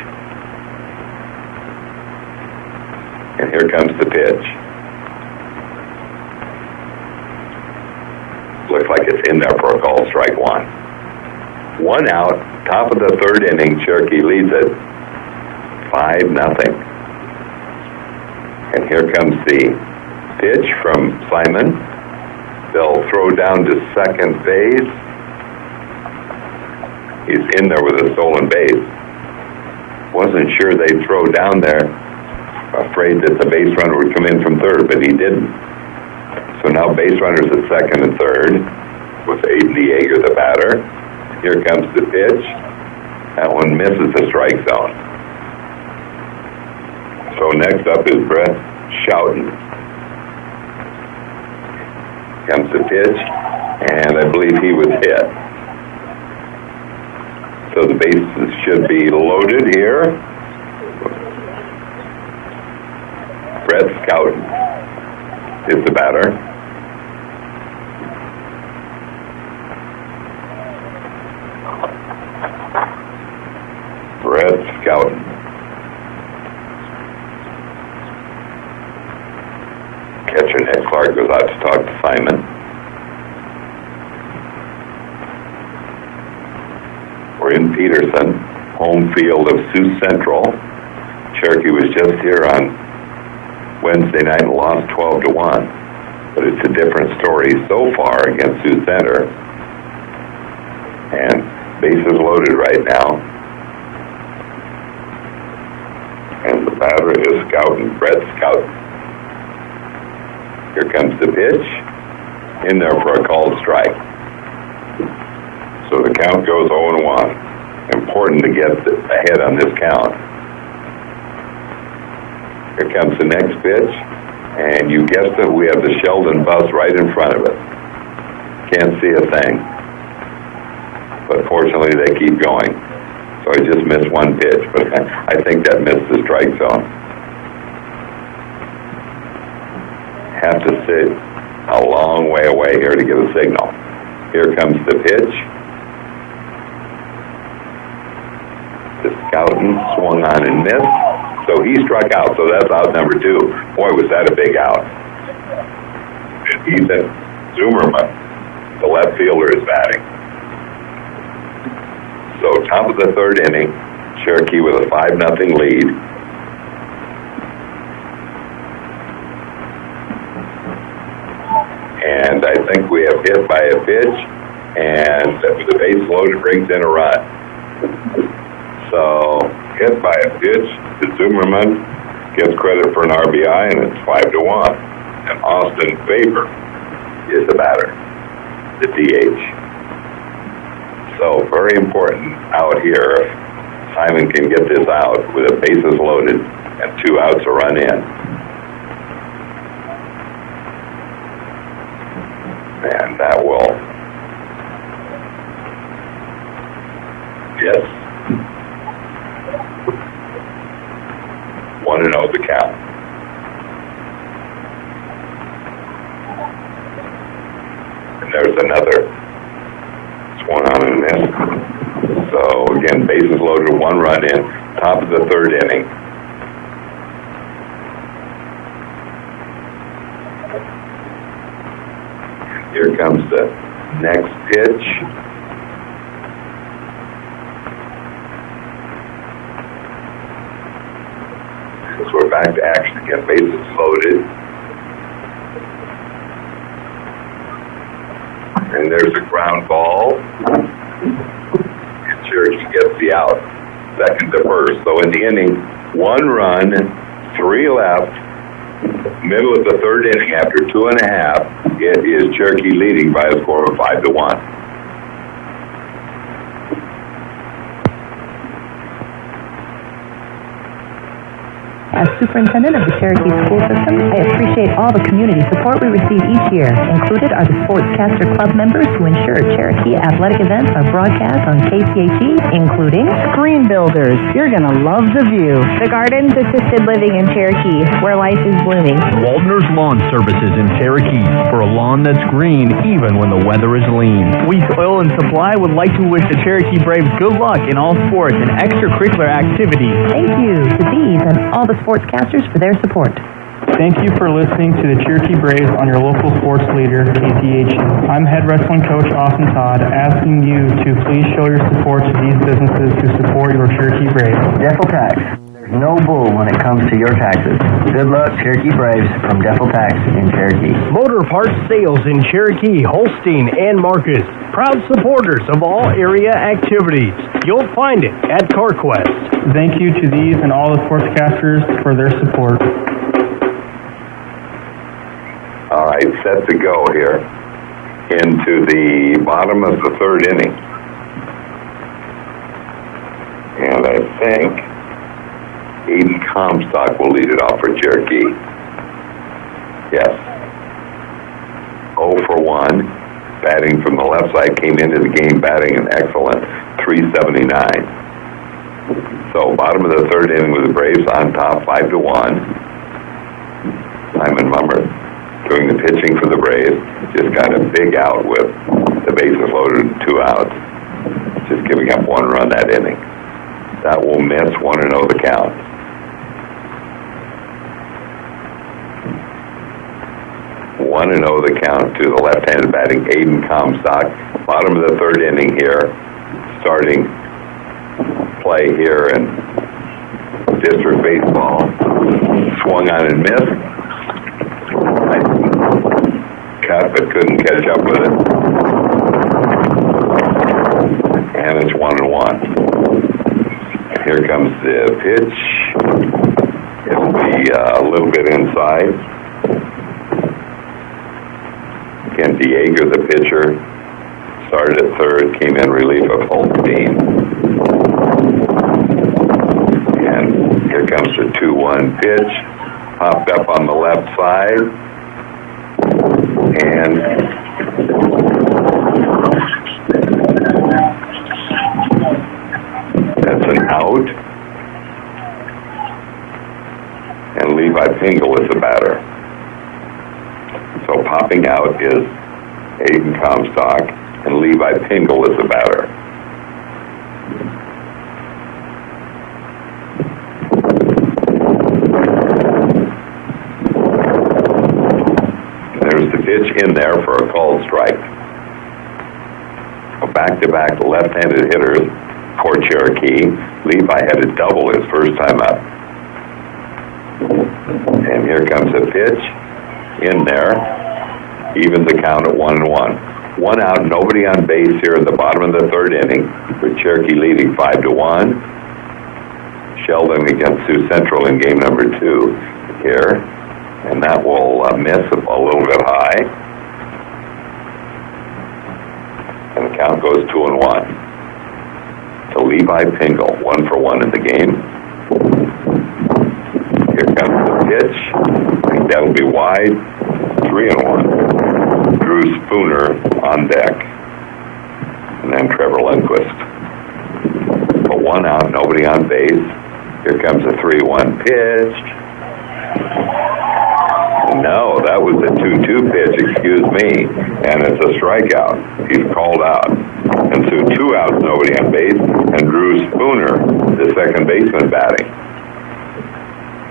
And here comes the pitch. Looks like it's in there for a call, strike one. One out, top of the third inning, Cherokee leads it 5-0. And here comes the pitch from Simon. They'll throw down to second base. He's in there with a stolen base. Wasn't sure they'd throw down there. Afraid that the base runner would come in from third, but he didn't. So now base runners at second and third with Aiden DeYager, the batter. Here comes the pitch. That one misses the strike zone. So next up is Brett Schouten. Comes the pitch, and I believe he was hit. So the bases should be loaded here. Brett Schouten is the batter. Brett Schouten. Catcher Ned Clark goes out to talk to Simon. We're in Peterson, home field of Sioux Central. Cherokee was just here on Wednesday night and lost 12-1. But it's a different story so far against Sioux Center. And bases loaded right now. And the batter is Schouten, Brett Schouten. Here comes the pitch. In there for a called strike. So the count goes 0-1. Important to get ahead on this count. Here comes the next pitch. And you guessed it, we have the Sheldon bus right in front of it. Can't see a thing. But fortunately, they keep going. So I just missed one pitch, but I think that missed the strike zone. Have to sit a long way away here to get a signal. Here comes the pitch. The Schouten swung on and missed. So he struck out, so that's out number 2. Boy, was that a big out. And Ethan Zoomerman, the left fielder, is batting. So top of the third inning, Cherokee with a 5-0 lead. And I think we have hit by a pitch, and with the base loaded brings in a run. So hit by a pitch to Zoomerman gets credit for an RBI, and it's 5-1. And Austin Faber is the batter, the DH. So very important out here. If Simon can get this out with the bases loaded and 2 outs to run in. And that will 1-0 the count. And there's another swung on and missed. So again, bases loaded, 1 run in, top of the 3rd inning. Here comes the next pitch. So we're back to action again, bases loaded. And there's a ground ball. And Cherokee gets the out, 2nd to 1st. So in the inning, 1 run, 3 left, middle of the 3rd inning after 2.5, it is Cherokee leading by a score of 5-1. As superintendent of the Cherokee school system, I appreciate all the community support we receive each year. Included are the Sportscaster Club members who ensure Cherokee athletic events are broadcast on KCHE, including Screen Builders. You're going to love the view. The Gardens Assisted Living in Cherokee, where life is blooming. Waldner's Lawn Services in Cherokee, for a lawn that's green even when the weather is lean. Weiss Oil and Supply would like to wish the Cherokee Braves good luck in all sports and extracurricular activities. Thank you to these and all the sportscasters for their support. Thank you for listening to the Cherokee Braves on your local sports leader, KCHE. I'm head wrestling coach Austin Todd, asking you to please show your support to these businesses who support your Cherokee Braves. Defel Tax. There's no bull when it comes to your taxes. Good luck, Cherokee Braves, from Defel Tax in Cherokee. Motor Parts Sales in Cherokee, Holstein, and Marcus. Proud supporters of all area activities. You'll find it at CarQuest. Thank you to these and all the sportscasters for their support. All right, set to go here into the bottom of the 3rd inning. And I think Aiden Comstock will lead it off for Cherokee. Yes. 0 for 1. Batting from the left side, came into the game batting an excellent .379. So bottom of the 3rd inning with the Braves on top, 5-1. Simon Mummer doing the pitching for the Braves. Just got a big out with the bases loaded and 2 outs. Just giving up 1 run that inning. That will miss, 1-0 the count. One and 0 the count to the left-handed batting Aiden Comstock. Bottom of the 3rd inning here, starting play here in district baseball. Swung on and missed. Cut, but couldn't catch up with it. And it's 1-1. Here comes the pitch. It'll be a little bit inside. Again, Diego, the pitcher, started at 3rd, came in relief of Holstein. And here comes the 2-1 pitch. Popped up on the left side. And that's an out. And Levi Pingle is the batter. So popping out is Aiden Comstock, and Levi Pingle is the batter. There's the pitch in there for a called strike. Back-to-back left-handed hitters for Cherokee. Levi had a double his first time up. And here comes a pitch in there. Even the count at 1-1. 1 out, nobody on base here in the bottom of the 3rd inning, with Cherokee leading 5-1. Sheldon against Sioux Central in game number 2 here, and that will miss a little bit high. And the count goes 2-1. To Levi Pingle, 1 for 1 in the game. Here comes the pitch. I think that'll be wide. 3-1. Drew Spooner on deck. And then Trevor Lundquist. But 1 out, nobody on base. Here comes a 3-1 pitch. No, that was a 2-2 pitch, excuse me, and it's a strikeout. He's called out. And so 2 outs, nobody on base, and Drew Spooner, the second baseman, batting.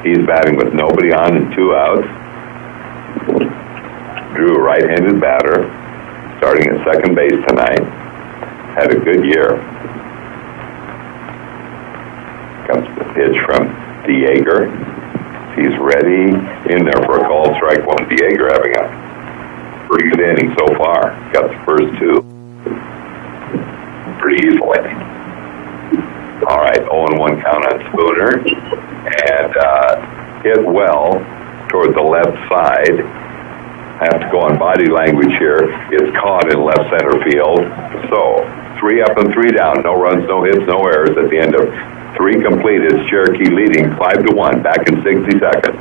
He's batting with nobody on and 2 outs. Drew, a right-handed batter, starting at second base tonight. Had a good year. Comes the pitch from Dieger. He's ready in there for a called strike one. Dieger having a pretty good inning so far. Got the first 2 pretty easily. All right, 0-1 count on Spooner. And hit well toward the left side. I have to go on body language here. It's caught in left center field. So 3 up and 3 down. No runs, no hits, no errors at the end of 3 completed. Cherokee leading 5-1. Back in 60 seconds.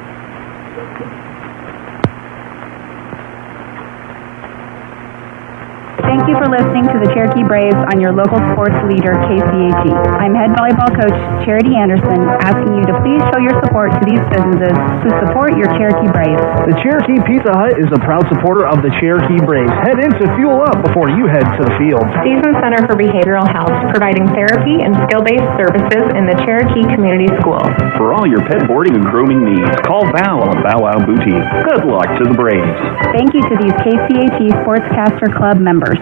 Thank you for listening to the Cherokee Braves on your local sports leader, KCAG. I'm head volleyball coach Charity Anderson, asking you to please show your support to these businesses who support your Cherokee Braves. The Cherokee Pizza Hut is a proud supporter of the Cherokee Braves. Head in to fuel up before you head to the field. Sioux Center for Behavioral Health, providing therapy and skill-based services in the Cherokee Community School. For all your pet boarding and grooming needs, call Val on Bow Wow Boutique. Good luck to the Braves. Thank you to these KCAG Sportscaster Club members.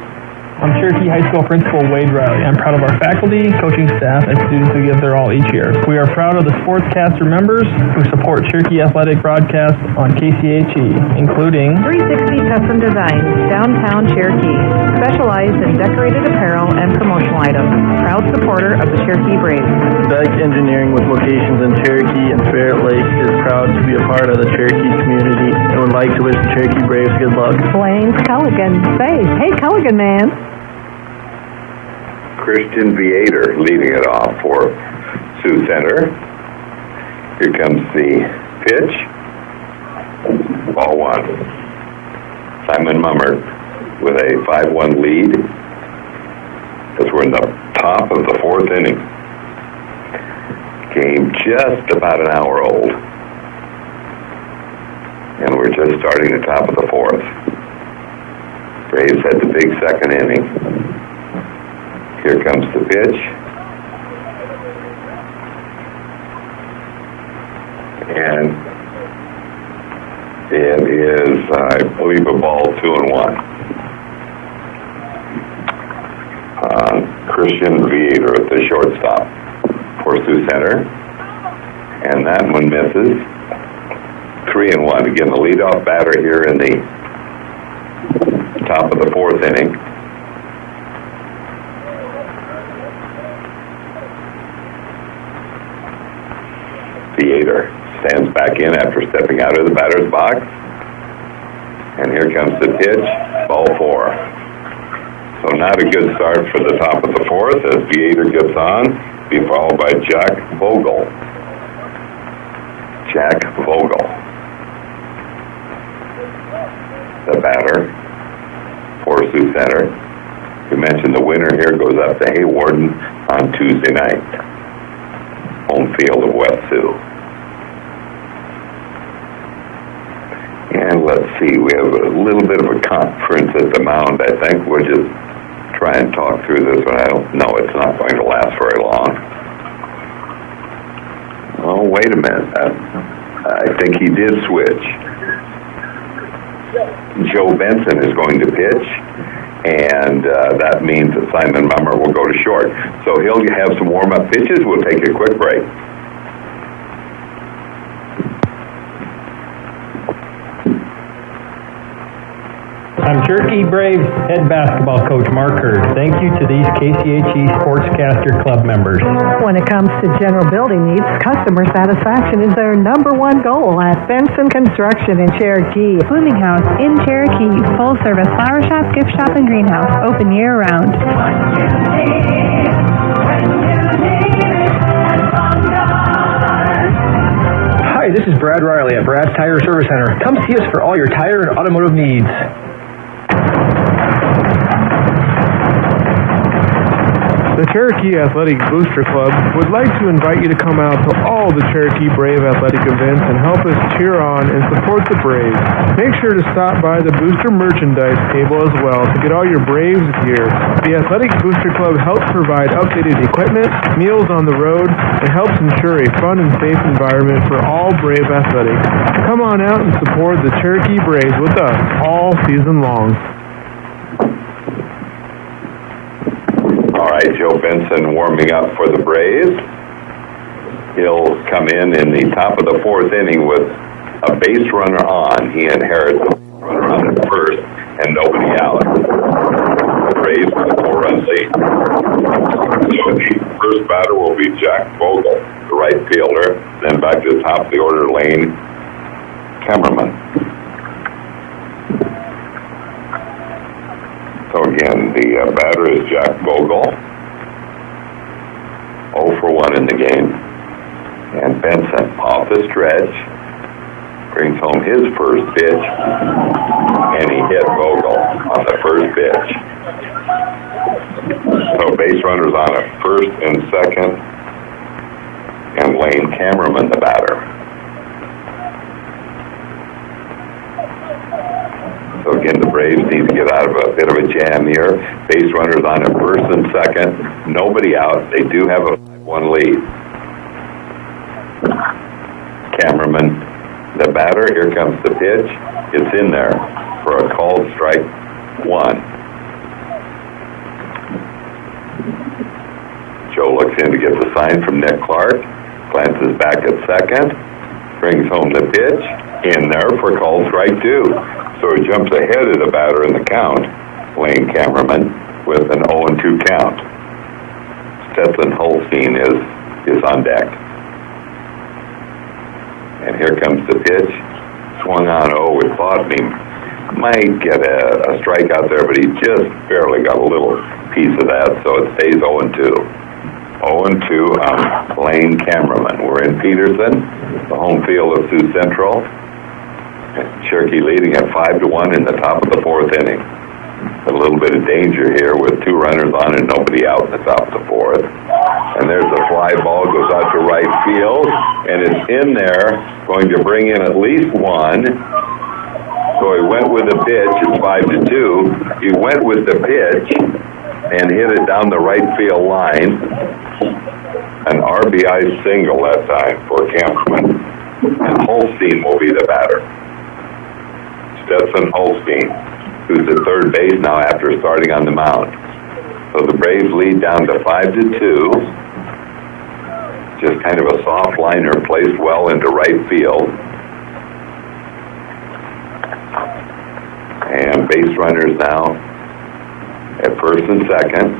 I'm Cherokee High School Principal Wade Riley. I'm proud of our faculty, coaching staff, and students who give their all each year. We are proud of the Sportscaster members who support Cherokee Athletic broadcasts on KCHE, including 360 Custom Designs, downtown Cherokee, specialized in decorated apparel and promotional items. Proud supporter of the Cherokee Braves. Beck Engineering with locations in Cherokee and Ferret Lake is proud to be a part of the Cherokee community and would like to wish the Cherokee Braves good luck. Blaine Culligan. Say, hey Culligan man. Christian Viator leading it off for Sioux Center. Here comes the pitch. Ball 1. Simon Mummert with a 5-1 lead as we're in the top of the 4th inning. Game just about an hour old. And we're just starting the top of the 4th. Braves had the big second inning. Here comes the pitch. And it is, I believe, a ball 2-1. Christian Viator at the shortstop for Sioux Center. And that one misses. 3-1. Again, the leadoff batter here in the top of the 4th inning. Theater stands back in after stepping out of the batter's box. And here comes the pitch, ball 4. So not a good start for the top of the 4th as Theater gets on, be followed by Jack Vogel. Jack Vogel, the batter for Sioux Center. We mentioned the winner here goes up to Haywarden on Tuesday night. Home field of West Sioux. And let's see, we have a little bit of a conference at the mound, I think. We'll just try and talk through this one. I don't know, it's not going to last very long. Oh, wait a minute. I think he did switch. Joe Benson is going to pitch, and that means that Simon Mummer will go to short. So he'll have some warm-up pitches. We'll take a quick break. I'm Cherokee Braves head basketball coach Mark Hurd. Thank you to these KCHE Sportscaster Club members. When it comes to general building needs, customer satisfaction is their #1 goal at Benson Construction in Cherokee. Blooming House in Cherokee, full service flower shop, gift shop, and greenhouse, open year round. Hi, this is Brad Riley at Brad's Tire Service Center. Come see us for all your tire and automotive needs. The Cherokee Athletic Booster Club would like to invite you to come out to all the Cherokee Brave athletic events and help us cheer on and support the Braves. Make sure to stop by the booster merchandise table as well to get all your Braves gear. The Athletic Booster Club helps provide updated equipment, meals on the road, and helps ensure a fun and safe environment for all Brave athletics. Come on out and support the Cherokee Braves with us all season long. All right, Joe Benson warming up for the Braves. He'll come in the top of the fourth inning with a base runner on. He inherits a runner on at first and nobody out. The Braves with a 4-run lead. So the first batter will be Jack Vogel, the right fielder. Then back to the top of the order, Lane Kemmerman. So again, the batter is Jack Vogel. 0 for 1 in the game. And Benson off the stretch. Brings home his first pitch. And he hit Vogel on the first pitch. So base runners on at first and second. And Lane Kemmerman, the batter. So again, the Braves need to get out of a bit of a jam here. Base runners on at first and second. Nobody out. They do have a 5-1 lead. Cameraman, the batter. Here comes the pitch. It's in there for a called strike 1. Joe looks in to get the sign from Nick Clark. Glances back at second. Brings home the pitch. In there for called strike 2. So he jumps ahead of the batter in the count, Lane Cameraman, with an 0-2 count. Stetson Holstein is on deck. And here comes the pitch. Swung on 0 with Bodney. Might get a strikeout there, but he just barely got a little piece of that, so it stays 0-2. 0-2 on Lane Cameraman. We're in Peterson, the home field of Sioux Central. Cherokee leading at 5-1 in the top of the fourth inning. A little bit of danger here with 2 runners on and nobody out in the top of the fourth. And there's a fly ball, goes out to right field, and it's in there, going to bring in at least 1. So he went with the pitch. It's 5-2. He went with the pitch and hit it down the right field line. An RBI single that time for Camperman. And Holstein will be the batter. Stetson Holstein, who's at third base now after starting on the mound. So the Braves lead down to 5-2. Just kind of a soft liner placed well into right field. And base runners now at first and second.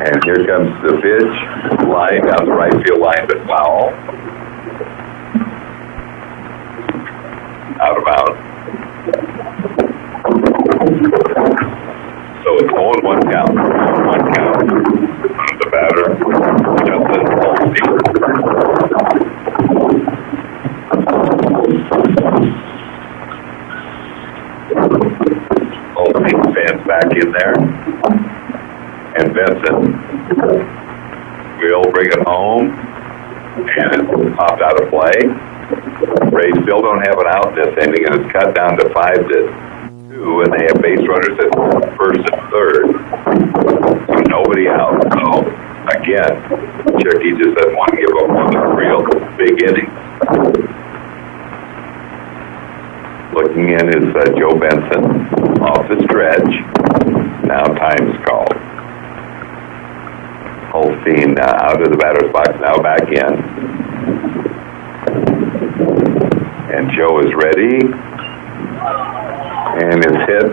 And here comes the pitch. Line down the right field line, but foul. Out of bounds. So it's 0-1 count. 1 count. The batter, Justin Holstein. Holstein fans back in there. And Benson will bring it home. And it's popped out of play. Braves still don't have an out in this inning, and it's cut down to 5-2, and they have base runners at first and third. So nobody out. So again, Cherokee just doesn't want to give up one of the real big innings. Looking in is Joe Benson off the stretch. Now time is called. Holstein out of the batter's box, now back in. And Joe is ready. And it's hit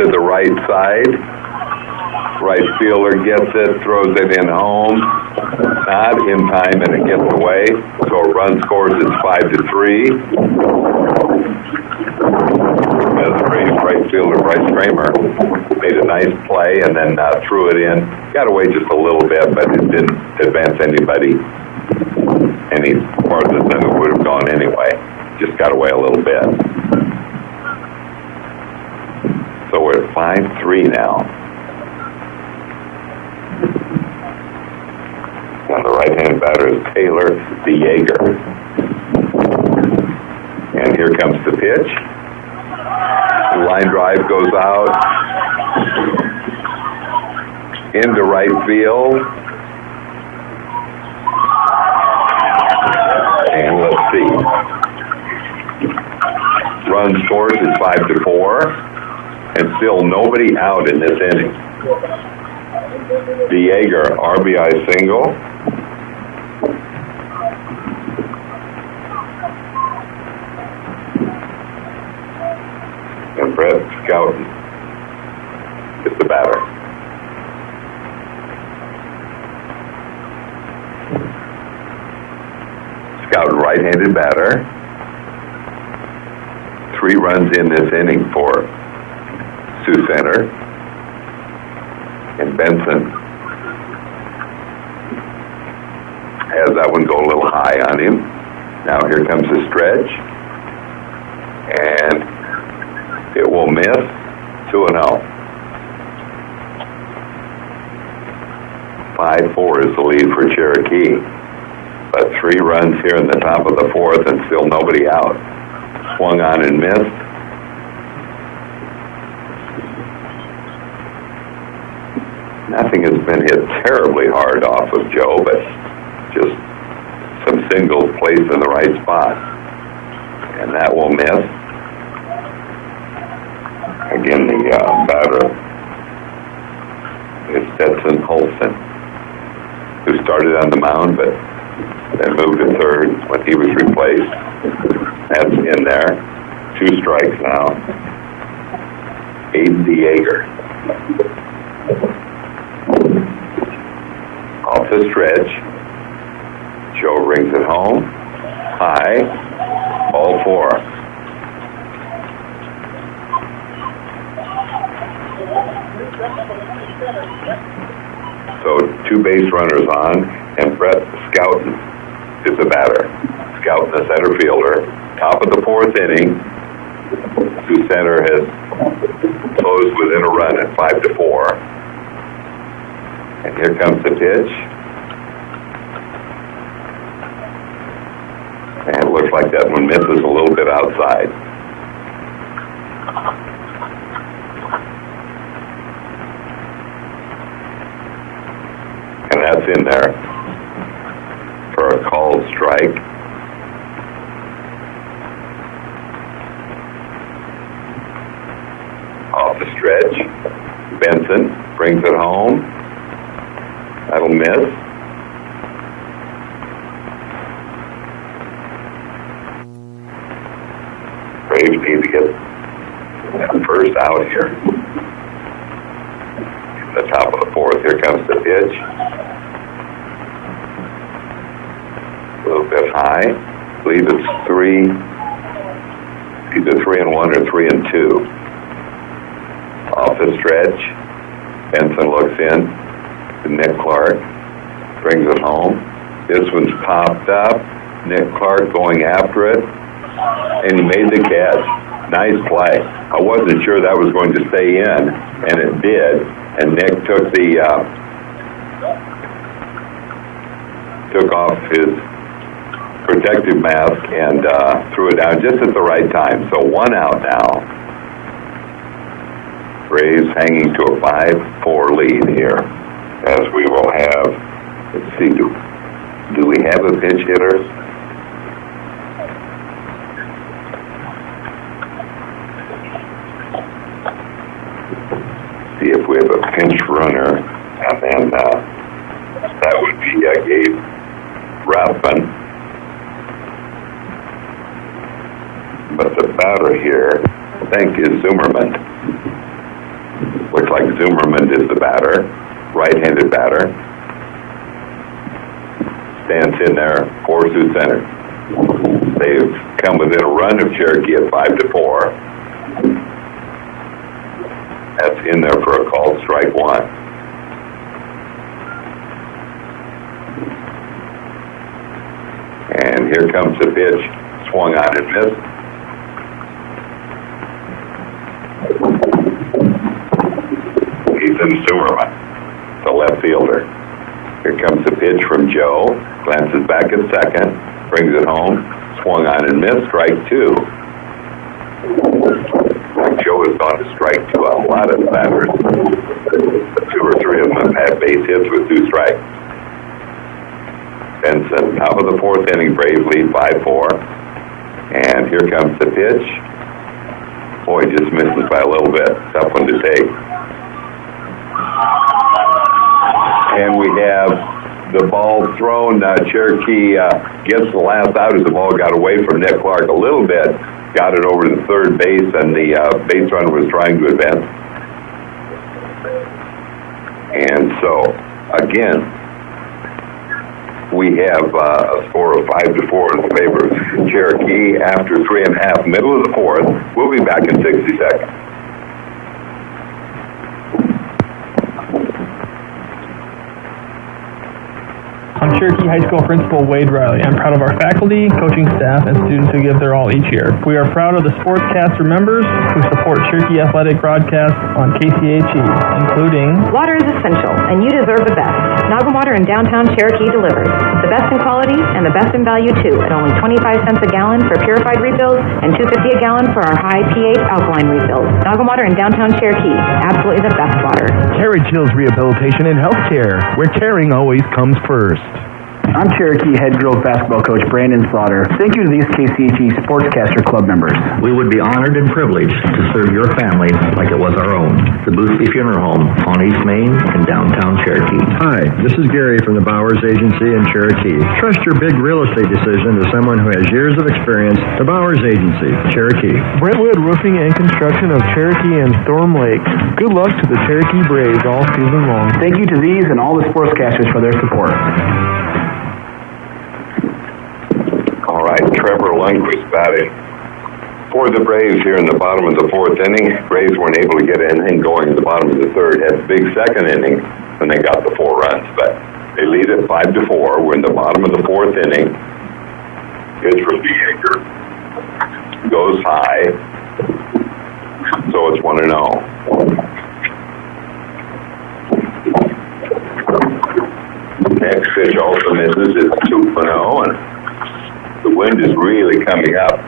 to the right side. Right fielder gets it, throws it in home. Not in time, and it gets away. So a run scores, it's 5-3. As the Braves right fielder, Bryce Kramer, made a nice play and then threw it in. Got away just a little bit, but it didn't advance anybody any farther than it would have gone anyway. Just got away a little bit. So So we're at 5-3 now. And the right-handed batter is Taylor DeYager. And here comes the pitch. The line drive goes out into right field. And let's see. Run scores is 5-4. And still nobody out in this inning. DeYager, RBI single. And Brett Scouten is the batter. Scouten, right-handed batter. 3 runs in this inning for Sioux Center. And Benson has that one go a little high on him. Now here comes the stretch. And it will miss. 2-0. 5-4 is the lead for Cherokee. But 3 runs here in the top of the 4th and still nobody out. Swung on and missed. Nothing has been hit terribly hard off of Joe, but just some singles placed in the right spot. And that will miss. Again, the batter is Stetson Holston, who started on the mound, but then moved to third when he was replaced. That's in there. 2 strikes now. Aiden DeYager. Off the stretch. Joe rings it home. High. Ball 4. So 2 base runners on, and Brett Scouten is the batter. Scouten, the center fielder. Top of the 4th inning. Sioux Center has closed within a run at 5-4. And here comes the pitch. And it looks like that one misses a little bit outside. And that's in there for a called strike. Off the stretch. Benson brings it home. That'll miss. Braves need to get that first out here. In the top of the 4th, here comes the pitch. A little bit high. I believe it's 3, either 3-1 or 3-2. Off the stretch. Benson looks in. Nick Clark brings it home. This one's popped up. Nick Clark going after it. And he made the catch. Nice play. I wasn't sure that was going to stay in, and it did. And Nick took off his protective mask and threw it down just at the right time. So 1 out now. Braves hanging to a 5-4 lead here, as we will have, let's see, do we have a pinch hitter? See if we have a pinch runner, and then that would be Gabe Rathman. But the batter here, I think, is Zimmerman. Looks like Zimmerman is the batter, right-handed batter. Stands in there for Sioux Center. They've come within a run of Cherokee at 5-4. That's in there for a called strike 1. And here comes the pitch, swung on and missed. Here comes the pitch from Joe. Glances back at second. Brings it home. Swung on and missed. Strike two. Joe has gone to strike two on a lot of batters. 2 or 3 of them have had base hits with 2 strikes. Benson, top of the 4th inning, Braves lead 5-4. And here comes the pitch. Boy, just misses by a little bit. Tough one to take. And we have the ball thrown. Cherokee gets the last out as the ball got away from Nick Clark a little bit. Got it over to third base, and the base runner was trying to advance. And so, again, we have a score of 5-4 in favor of Cherokee after 3.5, middle of the 4th. We'll be back in 60 seconds. I'm Cherokee High School Principal Wade Riley. I'm proud of our faculty, coaching staff, and students who give their all each year. We are proud of the sportscaster members who support Cherokee athletic broadcasts on KCHE, including... Water is essential, and you deserve the best. Noggin Water in downtown Cherokee delivers. The best in quality and the best in value, too, at only 25 cents a gallon for purified refills and $2.50 a gallon for our high pH alkaline refills. Noggin Water in downtown Cherokee. Absolutely the best water. Carriage Hills Rehabilitation and Healthcare, where caring always comes first. I'm Cherokee Head Girls Basketball Coach Brandon Slaughter. Thank you to these KCHE Sportscaster Club members. We would be honored and privileged to serve your family like it was our own. The Boothby Funeral Home on East Main in downtown Cherokee. Hi, this is Gary from the Bowers Agency in Cherokee. Trust your big real estate decision to someone who has years of experience, the Bowers Agency, Cherokee. Brentwood Roofing and Construction of Cherokee and Storm Lake. Good luck to the Cherokee Braves all season long. Thank you to these and all the sportscasters for their support. All right, Trevor Lundquist batting for the Braves here in the bottom of the 4th inning. Braves weren't able to get anything going in the bottom of the 3rd. Had a big 2nd inning when they got the 4 runs, but they lead it 5-4. We're in the bottom of the 4th inning. Pitch from Beaker goes high, so it's 1-0. Next pitch also misses. It's 2-0, and the wind is really coming up.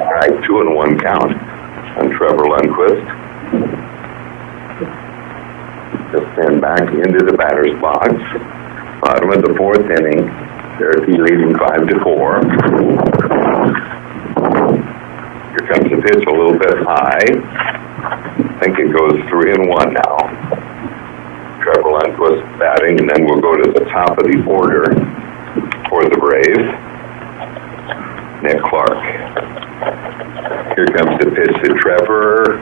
All right, 2-1 count on Trevor Lundquist. Just stand back into the batter's box. Bottom of the 4th inning. Cherokee leading 5-4. Here comes the pitch a little bit high. I think it goes 3-1 now. Trevor Lundquist batting, and then we'll go to the top of the order for the Braves. Nick Clark. Here comes the pitch to Trevor.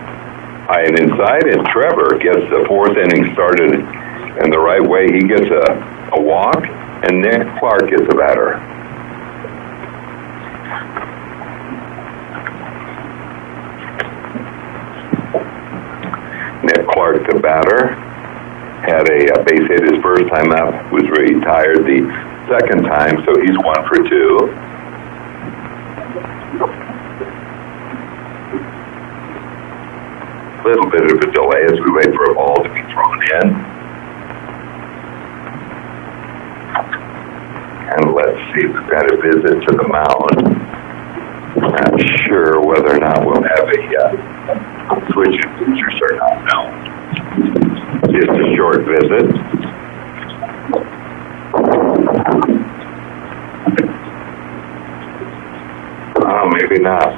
High and inside, and Trevor gets the 4th inning started in the right way. He gets a walk, and Nick Clark gets a batter. Nick Clark, the batter, had a base hit his first time up, was retired the 2nd time, so he's 1 for 2. A little bit of a delay as we wait for a ball to be thrown in. And let's see, we've got a visit to the mound. Not sure whether or not we'll have a switch in pitchers or not. No. Just a short visit. Oh, maybe not.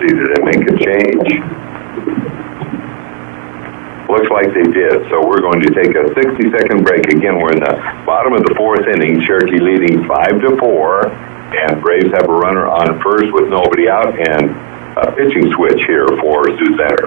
See, did they make a change? Looks like they did, so we're going to take a 60-second break. Again, we're in the bottom of the 4th inning. Cherokee leading 5-4, and Braves have a runner on first with nobody out, and a pitching switch here for Sioux Center.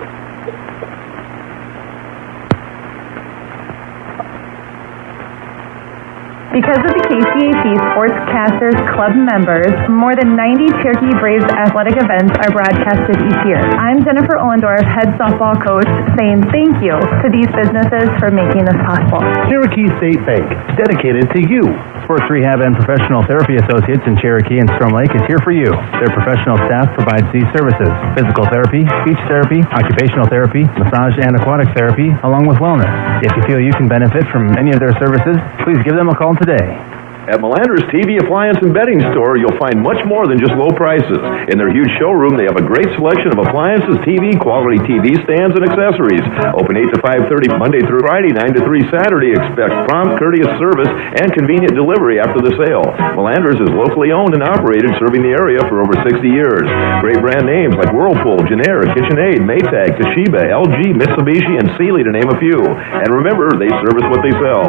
Because of the KCAT Sportscasters Club members, more than 90 Cherokee Braves athletic events are broadcasted each year. I'm Jennifer Ohlendorf, head softball coach, saying thank you to these businesses for making this possible. Cherokee State Bank, dedicated to you. Sports Rehab and Professional Therapy Associates in Cherokee and Storm Lake is here for you. Their professional staff provides these services: physical therapy, speech therapy, occupational therapy, massage and aquatic therapy, along with wellness. If you feel you can benefit from any of their services, please give them a call today. At Melander's TV Appliance and Bedding Store, you'll find much more than just low prices. In their huge showroom, they have a great selection of appliances, TV, quality TV stands, and accessories. Open 8 to 5:30 Monday through Friday, 9 to 3 Saturday. Expect prompt, courteous service and convenient delivery after the sale. Melander's is locally owned and operated, serving the area for over 60 years. Great brand names like Whirlpool, Jenner, KitchenAid, Maytag, Toshiba, LG, Mitsubishi, and Sealy, to name a few. And remember, they service what they sell.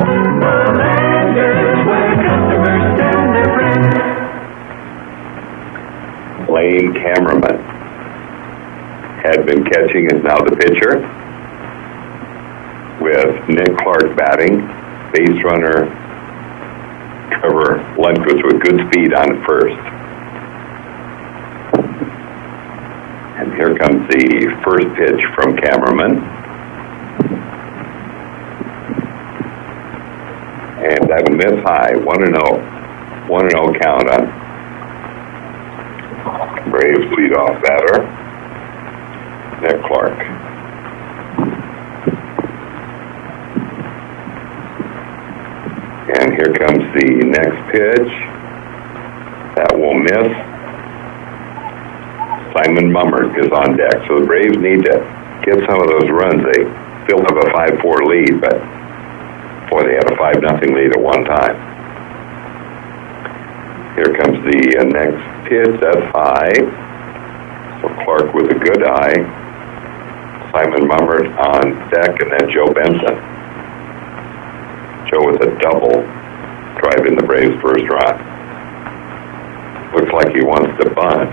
Lane Cameraman had been catching, is now the pitcher, with Nick Clark batting. Base runner Trevor Lundquist with good speed on first. And here comes the first pitch from Cameraman. And that will miss high, 1-0. 1-0 count on Braves leadoff batter, Nick Clark. And here comes the next pitch. That will miss. Simon Mummert is on deck. So the Braves need to get some of those runs. They still have a 5-4 lead, but boy, they had a 5-0 lead at one time. Here comes the next pitch. That's high. So Clark with a good eye. Simon Mummert on deck, and then Joe Benson. Joe with a double, driving the Braves' first run. Looks like he wants to bunt.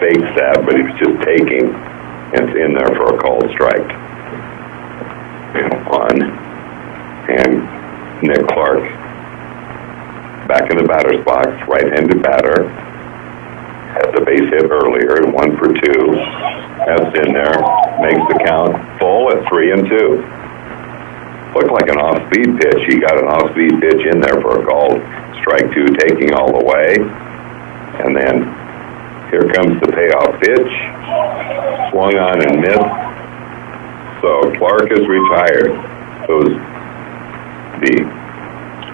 Fakes that, but he was just taking. And it's in there for a called strike. And 1. And Nick Clark back in the batter's box, right-handed batter. Had the base hit earlier, 1 for 2. That's in there, makes the count full at 3-2. Looked like an off-speed pitch. He got an off-speed pitch in there for a called strike 2, taking all the way. And then here comes the payoff pitch. Swung on and missed. So Clark is retired. So the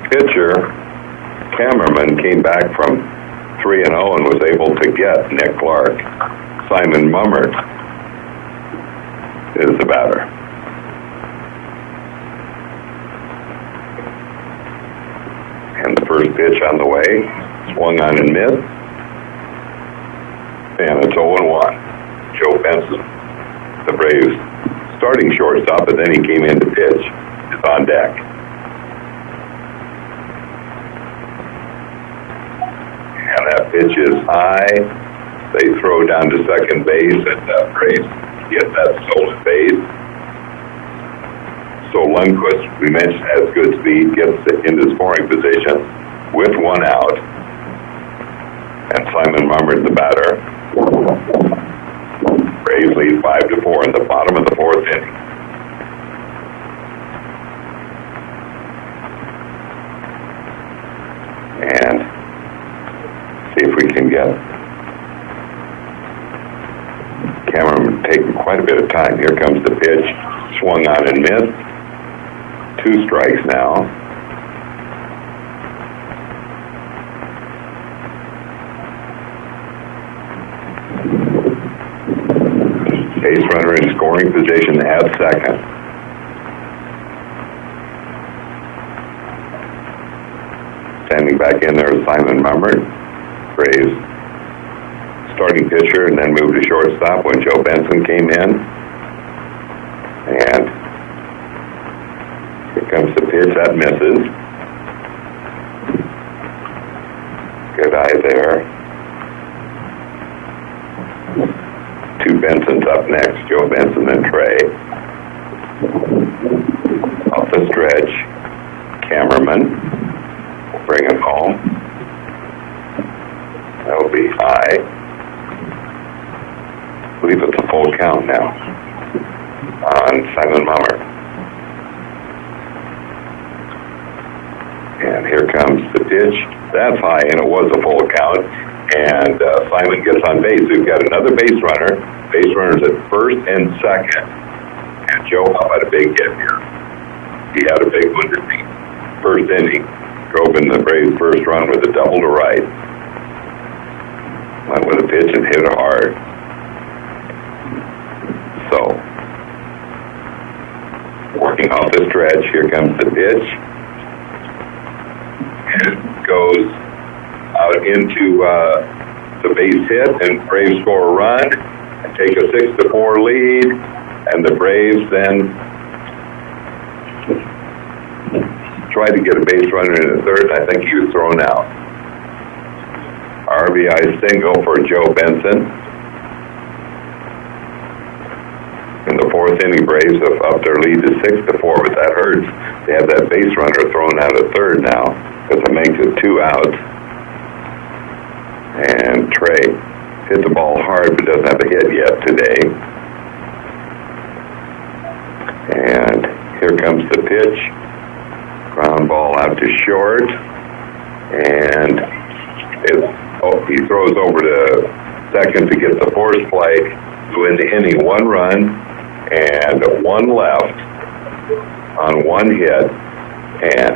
pitcher, Cameraman, came back from 3-0 and was able to get Nick Clark. Simon Mummert is the batter. And the first pitch on the way, swung on and missed. And it's 0-1. Joe Benson, the Braves' starting shortstop, but then he came in to pitch, is on deck. And that pitch is high. They throw down to second base, and Braves get that stolen base. So Lundquist, we mentioned, has good speed, gets into scoring position with 1 out. And Simon Mummert, the batter. Braves lead 5-4 in the bottom of the 4th inning. And see if we can get Cameraman taking quite a bit of time. Here comes the pitch, swung on and missed. 2 strikes now. Base runner in scoring position at second. Standing back in there is Simon Mummert, Braves starting pitcher, and then moved to shortstop when Joe Benson came in. And here comes the pitch, that misses. Good eye there. 2 Bensons up next, Joe Benson and Trey. Off the stretch, Cameraman. bring it home. That'll be high. I believe it's a full count now on Simon Mummer. And here comes the pitch. That's high, and it was a full count. And Simon gets on base. We've got another base runner. Base runner's at first and second. And Joe, how about a big hit here? He had a big one in the first inning. Drove in the Braves' first run with a double to right. Went with a pitch and hit it hard. So, working off the stretch, here comes the pitch. And it goes out into the base hit, and Braves score a run and take a 6-4 lead. And the Braves then tried to get a base runner in the third, and I think he was thrown out. RBI single for Joe Benson. In the fourth inning, Braves have upped their lead to 6-4, but that hurts. They have that base runner thrown out at third now, because it makes it 2 outs. And Trey hit the ball hard, but doesn't have a hit yet today. And here comes the pitch. Ground ball out to short. And he throws over to second to get the force play. So in the inning, 1 run and 1 left on 1 hit. And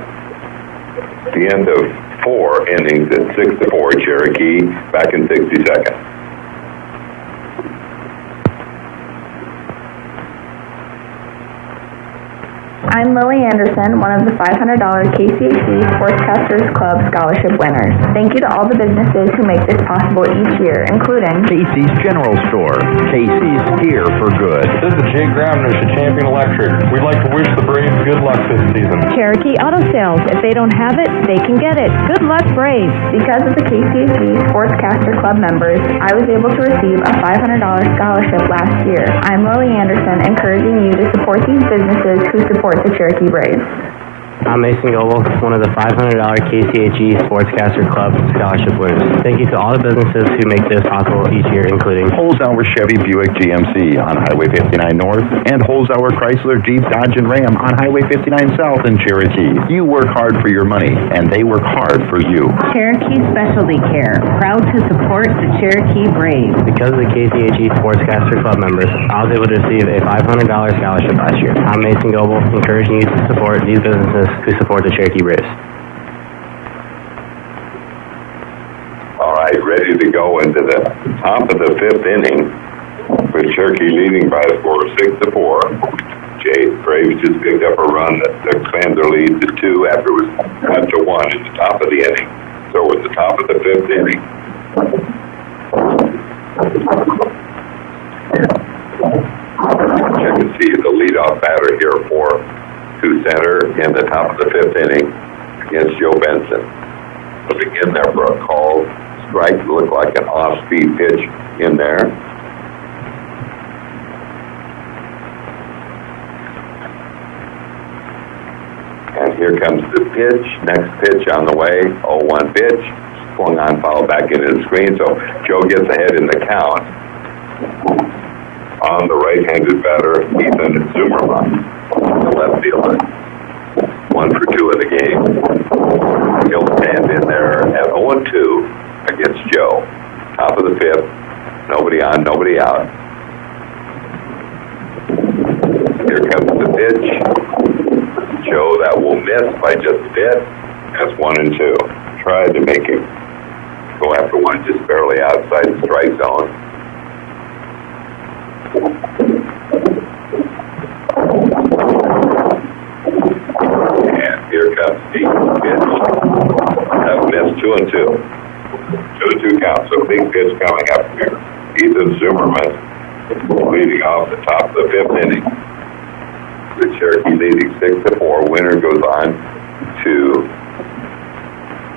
the end of 4 innings at 6-4, Cherokee back in 60 seconds. I'm Lily Anderson, one of the $500 KCAC Sportscasters Club Scholarship winners. Thank you to all the businesses who make this possible each year, including Casey's General Store. Casey's here for good. This is Jay Gramnish at Champion Electric. We'd like to wish the Braves good luck this season. Cherokee Auto Sales. If they don't have it, they can get it. Good luck, Braves. Because of the KCAC Sportscaster Club members, I was able to receive a $500 scholarship last year. I'm Lily Anderson, encouraging you to support these businesses who support the Cherokee Braves. I'm Mason Goebel, one of the $500 KCHE Sportscaster Club scholarship winners. Thank you to all the businesses who make this possible each year, including Holzhauer Chevy Buick GMC on Highway 59 North and Holzhauer Chrysler Jeep Dodge and Ram on Highway 59 South in Cherokee. You work hard for your money, and they work hard for you. Cherokee Specialty Care, proud to support the Cherokee Braves. Because of the KCHE Sportscaster Club members, I was able to receive a $500 scholarship last year. I'm Mason Goebel, encouraging you to support these businesses who support the Cherokee Braves. All right, ready to go into the top of the 5th inning with Cherokee leading by a score of 6-4. Braves just picked up a run that expands their lead to 2 after it was cut to 1 at the top of the inning. So at the top of the 5th inning. Check and see the leadoff batter here for Sioux Center in the top of the 5th inning against Joe Benson. Looking in there for a called strike. It looked like an off-speed pitch in there. And here comes the pitch. Next pitch on the way. 0-1 pitch. Swung on, foul back into the screen. So Joe gets ahead in the count on the right-handed batter, Ethan Zimmerman. The left fielder. 1 for 2 in the game. He'll stand in there at 0-2 against Joe. Top of the 5th. Nobody on, nobody out. Here comes the pitch. Joe, that will miss by just a bit. That's 1-2. Tried to make him go after one just barely outside the strike zone. And here comes the pitch. That missed 2-2. 2-2 count. So big pitch coming up here. Ethan Zimmerman leading off the top of the 5th inning. The Cherokee leading 6-4. Winner goes on to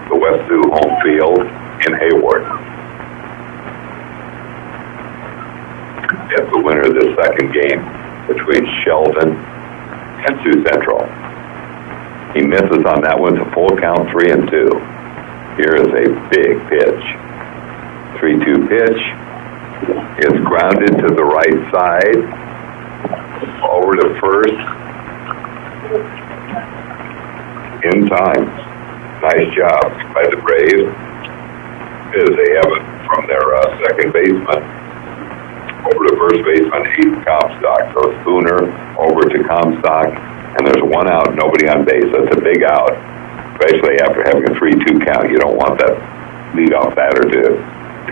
the West Sioux home field in Hayward. That's the winner of this second game between Sheldon and Sioux Central. He misses on that one. It's a full count, 3-2. Here is a big pitch. 3-2 pitch. It's grounded to the right side. Over to first. In time. Nice job by the Braves. As they have it from their second baseman over to first baseman, Aiden Comstock. So Spooner over to Comstock, and there's one out, nobody on base. That's a big out, especially after having a 3-2 count. You don't want that leadoff batter to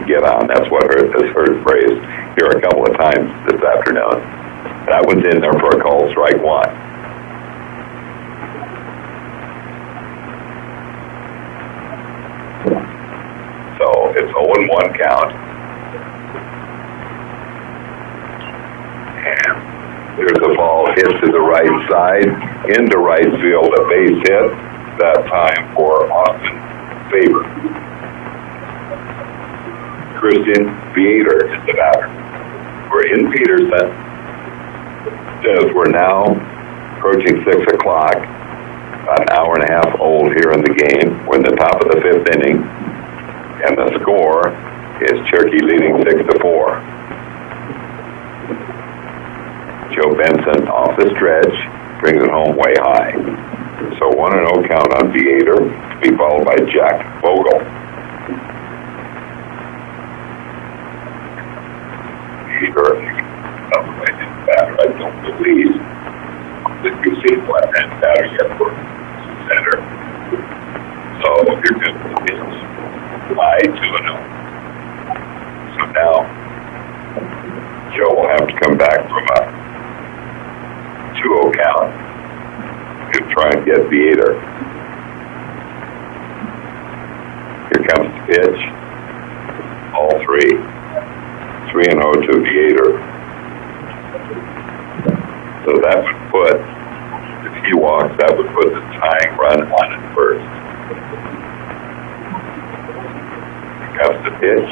get on. That's what has hurt Braves here a couple of times this afternoon. That one's in there for a call, strike one. So it's 0-1 count. And there's a ball hit to the right side, into right field, a base hit, that time for Austin Faber. Christian Vietor is the batter. We're in Peterson. As we're now approaching 6 o'clock, about an hour and a half old here in the game. We're in the top of the 5th inning, and the score is Cherokee leading 6-4. Joe Benson off the stretch, brings it home way high. So 1-0 count on Vietor, to be followed by Jack Vogel. Vietor, batter, I don't believe that you've seen left-hand batter yet for Sioux Center. So here comes the pitch. High 2-0. So now Joe will have to come back from a 2-0 count and try and get Vietor. Here comes the pitch. All three. 3-0 to Vietor. So that would put, if he walks, that would put the tying run on at first. Here comes the pitch.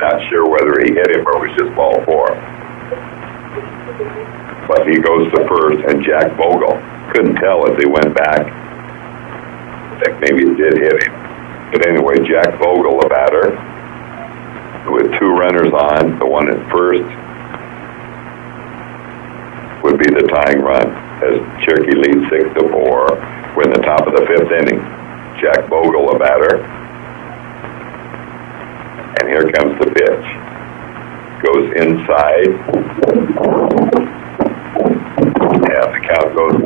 Not sure whether he hit him or was just ball 4. But he goes to first, and Jack Vogel couldn't tell as he went back. I think maybe it did hit him. But anyway, Jack Vogel, the batter, with 2 runners on, the one at first would be the tying run as Cherokee leads 6-4. We're in the top of the 5th inning. Jack Vogel, the batter. And here comes the pitch. Goes inside. And the count goes 1-0.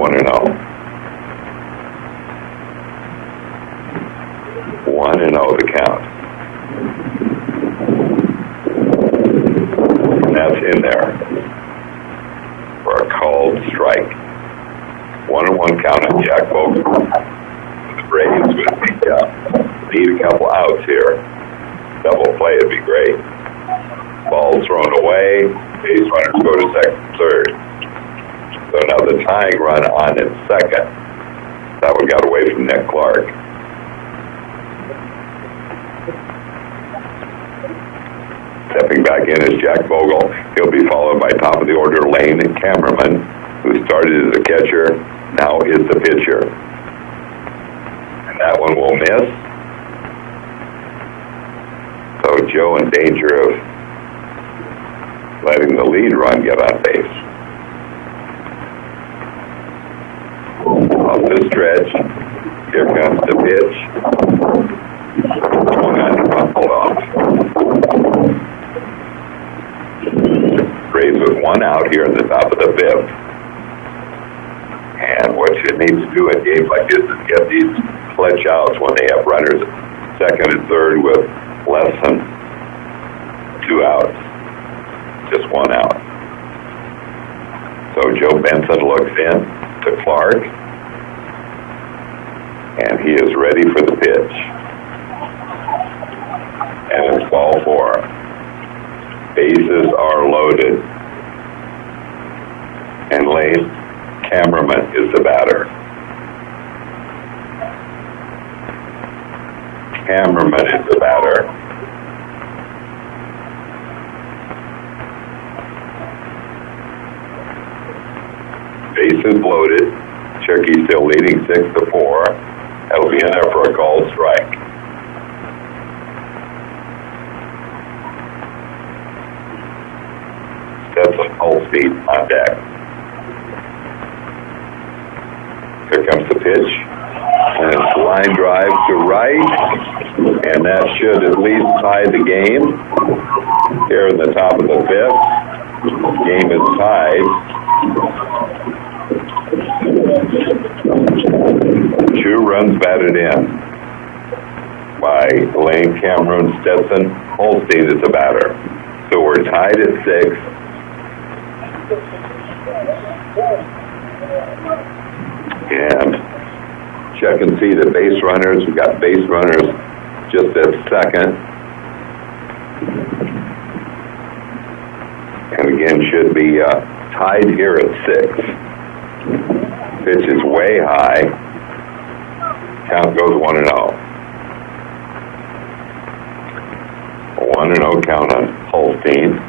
1-0 the count. And that's in there for a called strike. 1-1 count on Jack Vogel. The Braves would need a couple outs here. Double play would be great. Ball thrown away. Base runners go to second, third. So now the tying run on in second. That one got away from Nick Clark. Stepping back in is Jack Vogel. He'll be followed by top of the order Lane Cameraman, who started as a catcher, now is the pitcher. And that one will miss. So Joe in danger of letting the lead run get on base. Off the stretch. Here comes the pitch. Swung on and buckled off. Braves with 1 out here in the top of the 5th. And what you need to do in games like this is get these clutch outs when they have runners second and third with less than 2 outs. Just 1 out. So Joe Benson looks in to Clark. And he is ready for the pitch. And it's ball 4. Bases are loaded. And Lane Cameraman is the batter. Cameraman is the batter. Bases loaded. Cherokee still leading 6-4. That'll be in there for a called strike. Stetson Holstein on deck. Here comes the pitch. And it's line drive to right. And that should at least tie the game. Here in the top of the fifth. Game is tied. 2 runs batted in by Lane Cameron. Stetson Holstein is the batter. So we're tied at 6. And check and see the base runners. We've got base runners just at second. And again, should be tied here at 6. Pitch is way high. Count goes 1-0. 1-0 count on Holstein.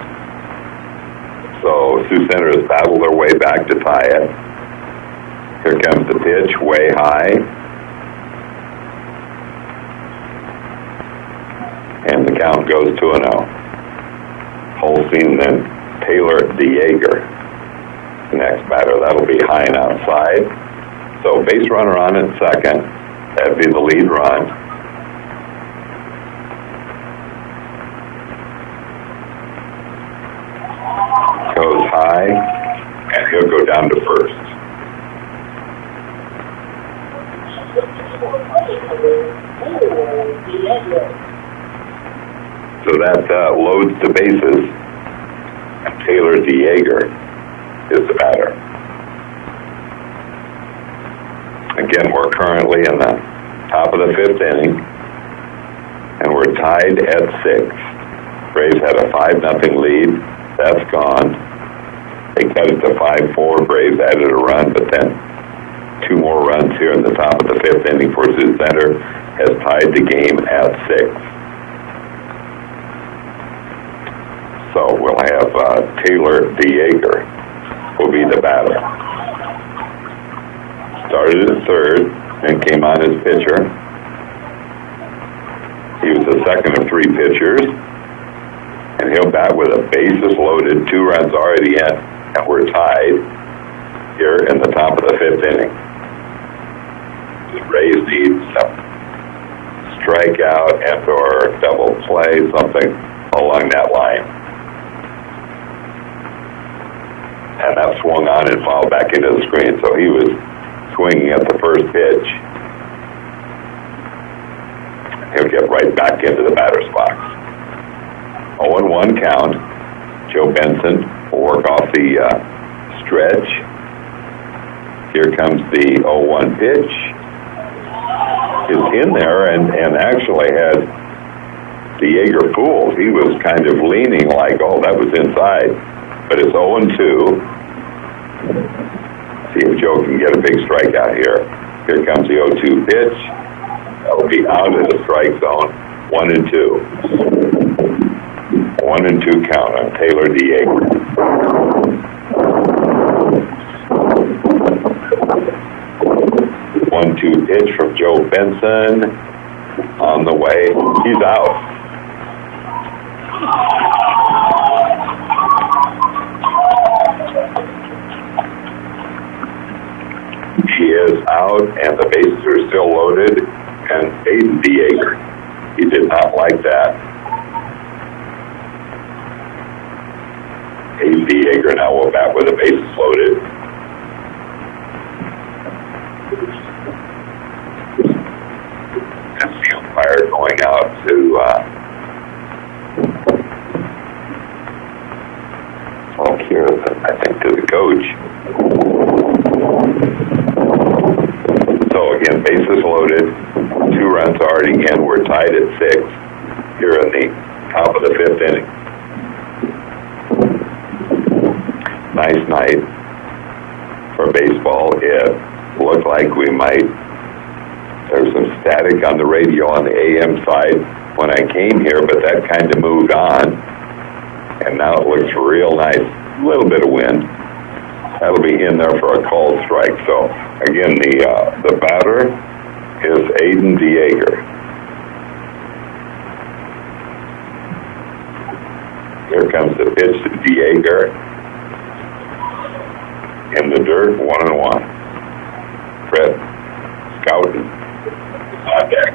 So Sioux Center has battled their way back to tie it. Here comes the pitch, way high. And the count goes 2-0. Holstein, then Taylor DeYager. Next batter, that'll be high and outside. So base runner on at second. That'd be the lead run. Goes high, and he'll go down to first. So that loads the bases. And Taylor DeYager is the batter. Again, we're currently in the top of the 5th inning, and we're tied at 6. Braves had a 5-0 lead. That's gone. They cut it to 5-4. Braves added a run, but then 2 more runs here in the top of the 5th inning for Sioux Center has tied the game at 6. So we'll have Taylor DeYager will be the batter. Started at third and came on as pitcher. He was the second of 3 pitchers. And he'll bat with a bases loaded, 2 runs already in, and we're tied here in the top of the 5th inning. The Rays need some strikeout and or double play, something along that line. And that swung on and fouled back into the screen, so he was swinging at the first pitch. He'll get right back into the batter's box. 0-1 count. Joe Benson will work off the stretch. Here comes the 0-1 pitch. Is in there and actually had DeYager fooled. He was kind of leaning like, oh, that was inside. But it's 0-2. See if Joe can get a big strikeout here. Here comes the 0-2 pitch. That'll be out of the strike zone. 1-2. 1-2 count on Taylor DeYager. One-two pitch from Joe Benson on the way. He's out. He is out, and the bases are still loaded. And Aiden DeYager, he did not like that. Aiden DeYager now will bat with the bases loaded. And the umpire going out to I think to the coach. So again, bases loaded, 2 runs already in. We're tied at 6 here in the top of the 5th inning. Nice night for baseball. It looked like we might. There was some static on the radio on the AM side when I came here, but that kind of moved on. And now it looks real nice. A little bit of wind. That'll be in there for a called strike. So Again, the batter is Aiden DeYager. Here comes the pitch to DeYager. In the dirt, 1-1. Fred Scouten on deck.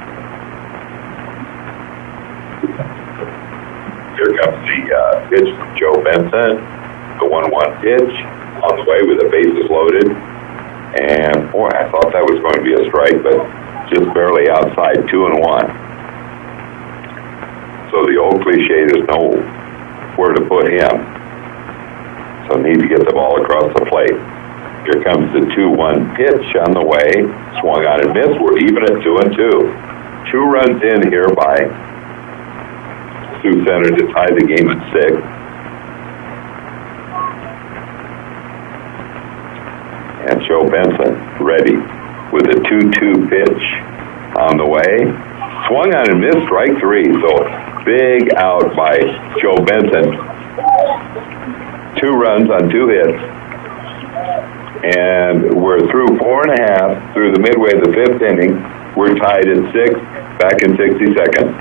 Here comes the pitch from Joe Benson. The 1-1 pitch on the way with the bases loaded. And boy, I thought that was going to be a strike, but just barely outside, 2-1. So the old cliche is know where to put him. So need to get the ball across the plate. Here comes the 2-1 pitch on the way. Swung on and missed. We're even at 2-2. 2 runs in here by Sioux Center to tie the game at 6. And Joe Benson ready with a 2-2 pitch on the way. Swung on and missed, strike 3. So big out by Joe Benson. 2 runs on 2 hits. And we're through 4.5 through the midway of the 5th inning. We're tied at 6, back in 60 seconds.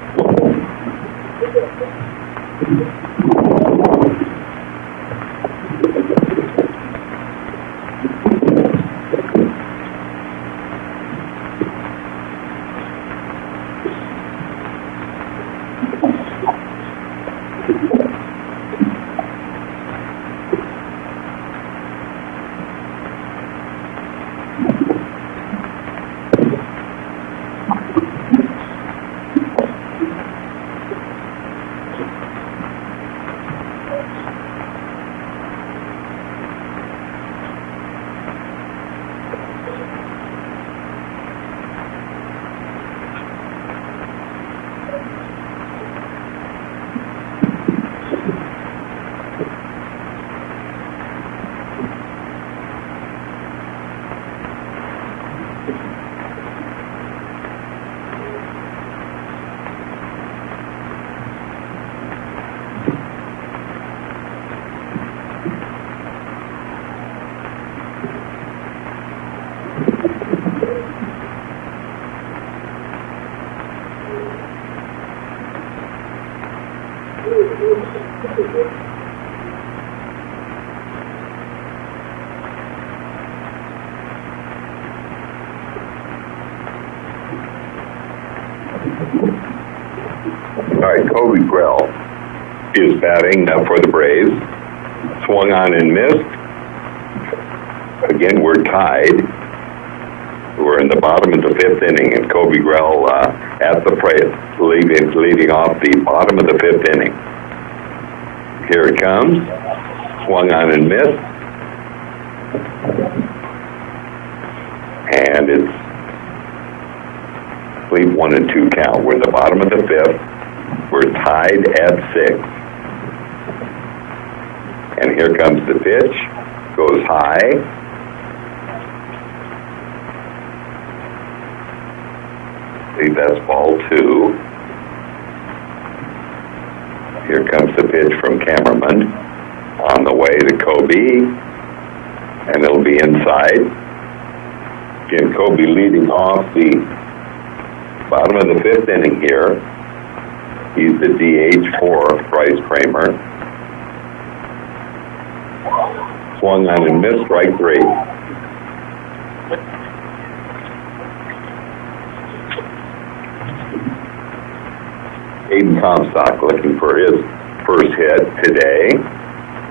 All right, Kobe Grell is batting for the Braves. Swung on and missed. Again, we're tied. We're in the bottom of the 5th inning, and Kobe Grell at the plate, leading off the bottom of the 5th inning. Here it comes. Swung on and missed. And it's 1-2 count. We're in the bottom of the 5th. We're tied at 6. And here comes the pitch. Goes high. I believe that's ball 2. Here comes the pitch from Cameraman. On the way to Kobe. And it'll be inside. Again, Kobe leading off the bottom of the 5th inning here. He's the DH for Bryce Kramer. Swung on and missed, strike 3. Aiden Comstock looking for his first hit today.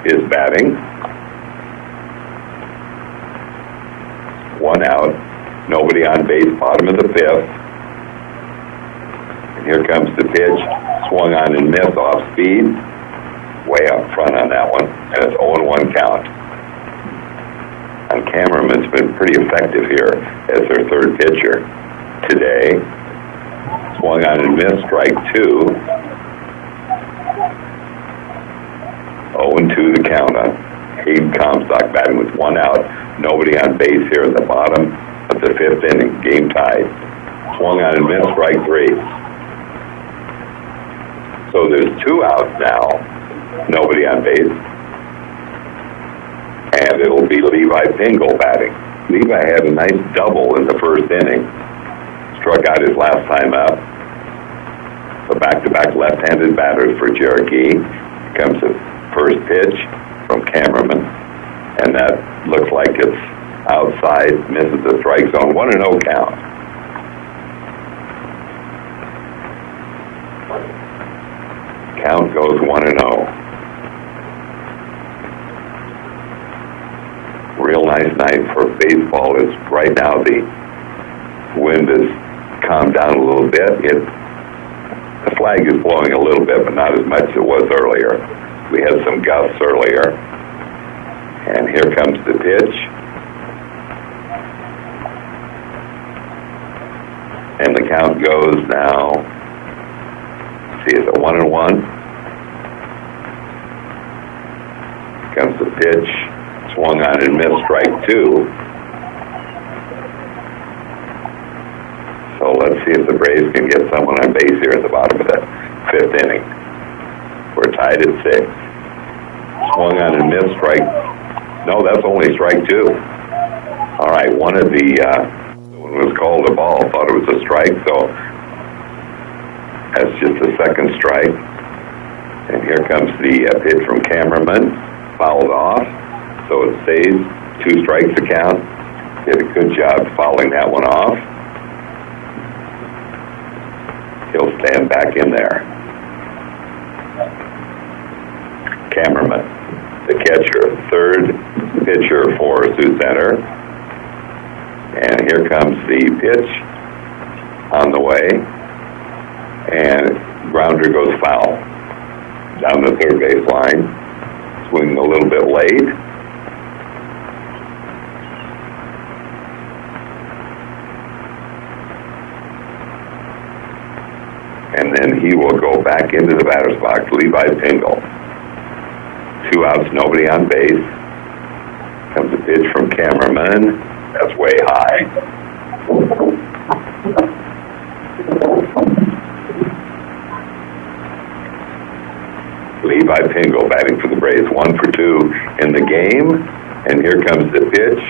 Is batting. 1 out. Nobody on base, bottom of the 5th. And here comes the pitch. Swung on and missed off speed. Way up front on that one. And it's 0-1 count. And Cameraman's been pretty effective here as their third pitcher today. Swung on and missed, strike 2. 0-2 the count on Aiden Comstock batting with 1 out. Nobody on base here in the bottom of the 5th inning. Game tied. Swung on and missed, strike 3. So there's 2 outs now. Nobody on base. And it'll be Levi Pingle batting. Levi had a nice double in the first inning. Struck out his last time up. The back-to-back left-handed batters for Cherokee. Comes the first pitch from Cameraman, and that looks like it's outside, misses the strike zone. 1-0 count. Count goes 1-0. Real nice night for baseball. Is right now the wind has calmed down a little bit. The flag is blowing a little bit, but not as much as it was earlier. We had some gusts earlier. And here comes the pitch. And the count goes now. See, it's a 1-1. Comes the pitch. Swung on and missed, strike 2. So let's see if the Braves can get someone on base here at the bottom of the 5th inning. We're tied at 6. Swung on and missed, strike. No, that's only strike 2. All right, one was called a ball, thought it was a strike, so that's just the second strike. And here comes the pitch from Cameraman, fouled off, so it stays 2 strikes to count. Did a good job fouling that one off. He'll stand back in there. Cameraman, the catcher, third pitcher for Sioux Center. And here comes the pitch on the way. And grounder goes foul down the third base line. Swinging a little bit late. And then he will go back into the batter's box, Levi Pingle. 2 outs, nobody on base. Comes a pitch from Cameraman. That's way high. Levi Pingle batting for the Braves, 1 for 2 in the game. And here comes the pitch.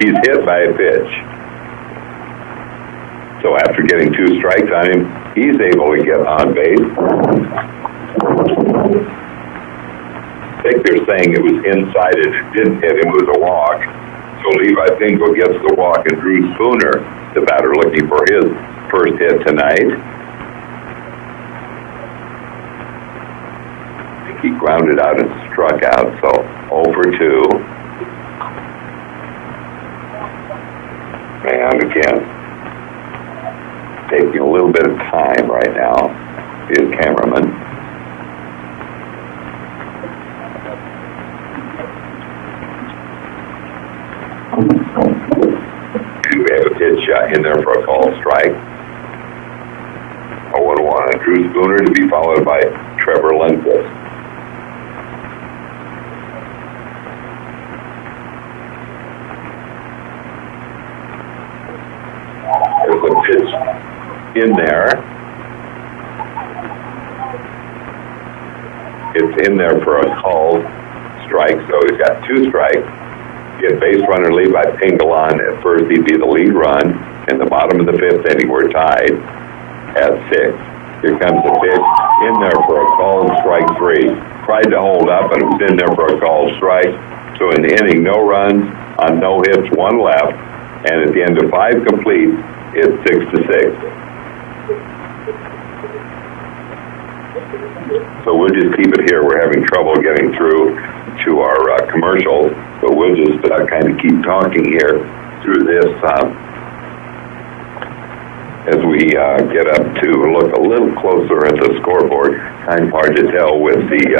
He's hit by a pitch. So after getting 2 strikes on him, he's able to get on base. I think they're saying it was inside and it didn't hit him. It was a walk. So Levi Pingle gets the walk, and Drew Spooner, the batter, looking for his first hit tonight. I think he grounded out and struck out, so 0 for 2. And again, taking a little bit of time right now is Cameraman. And we have a pitch in there for a called strike. 0-1 on Drew Spooner, to be followed by Trevor Lundquist. There's a pitch in there. It's in there for a called strike, so he's got 2 strikes. Get base runner Levi Pingle on at first. He'd be the lead run. In the bottom of the 5th inning, we're tied at 6. Here comes the pitch in there for a called strike 3. Tried to hold up, and it was in there for a called strike. So in the inning, no runs on no hits, 1 left. And at the end of 5 complete, it's 6-6. So we'll just keep it here. We're having trouble getting through to our commercials, but we'll just kind of keep talking here through this as we get up to look a little closer at the scoreboard. Kind of hard to tell with the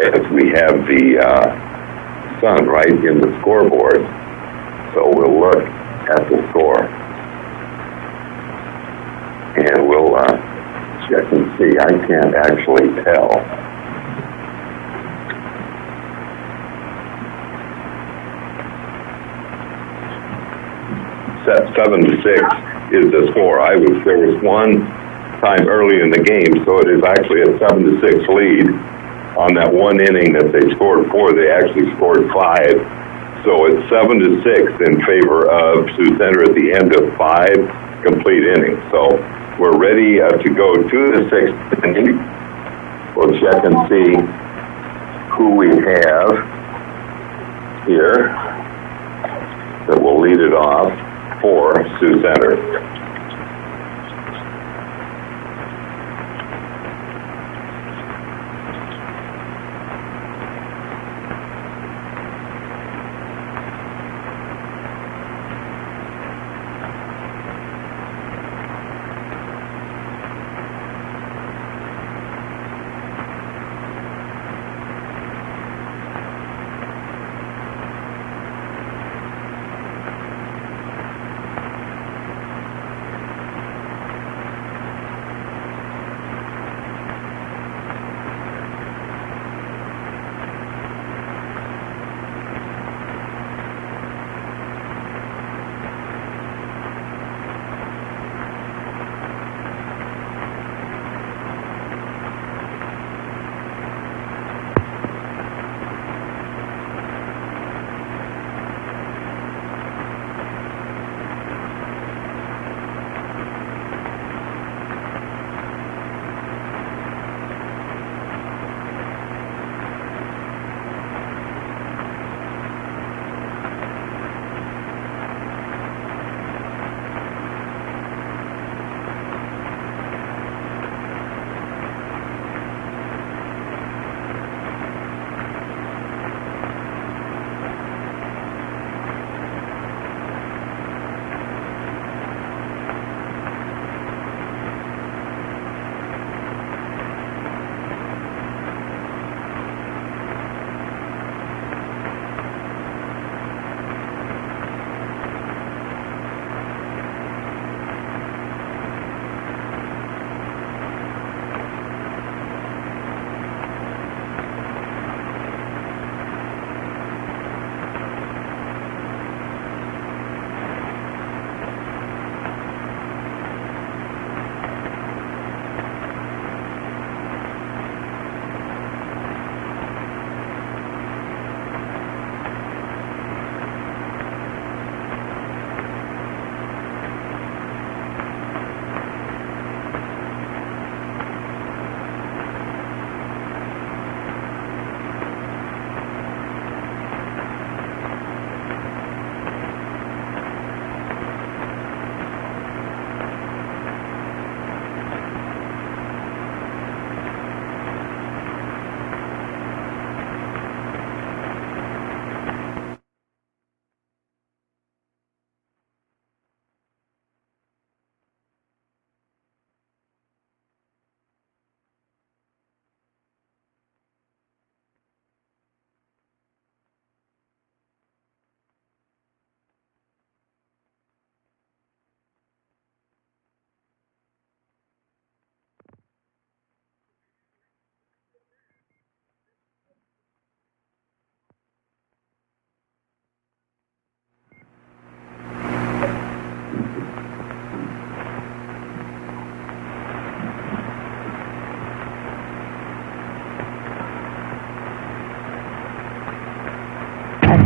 as we have the sun right in the scoreboard. So we'll look at the score, and we'll check and see. I can't actually tell. Set 7-6 is the score. There was one time early in the game, so it is actually a 7-6 lead on that one inning that they scored 4. They actually scored 5. So it's 7-6 in favor of Sioux Center at the end of 5 complete innings. So we're ready to go to the 6th inning. We'll check and see who we have here that will lead it off for Sioux Center.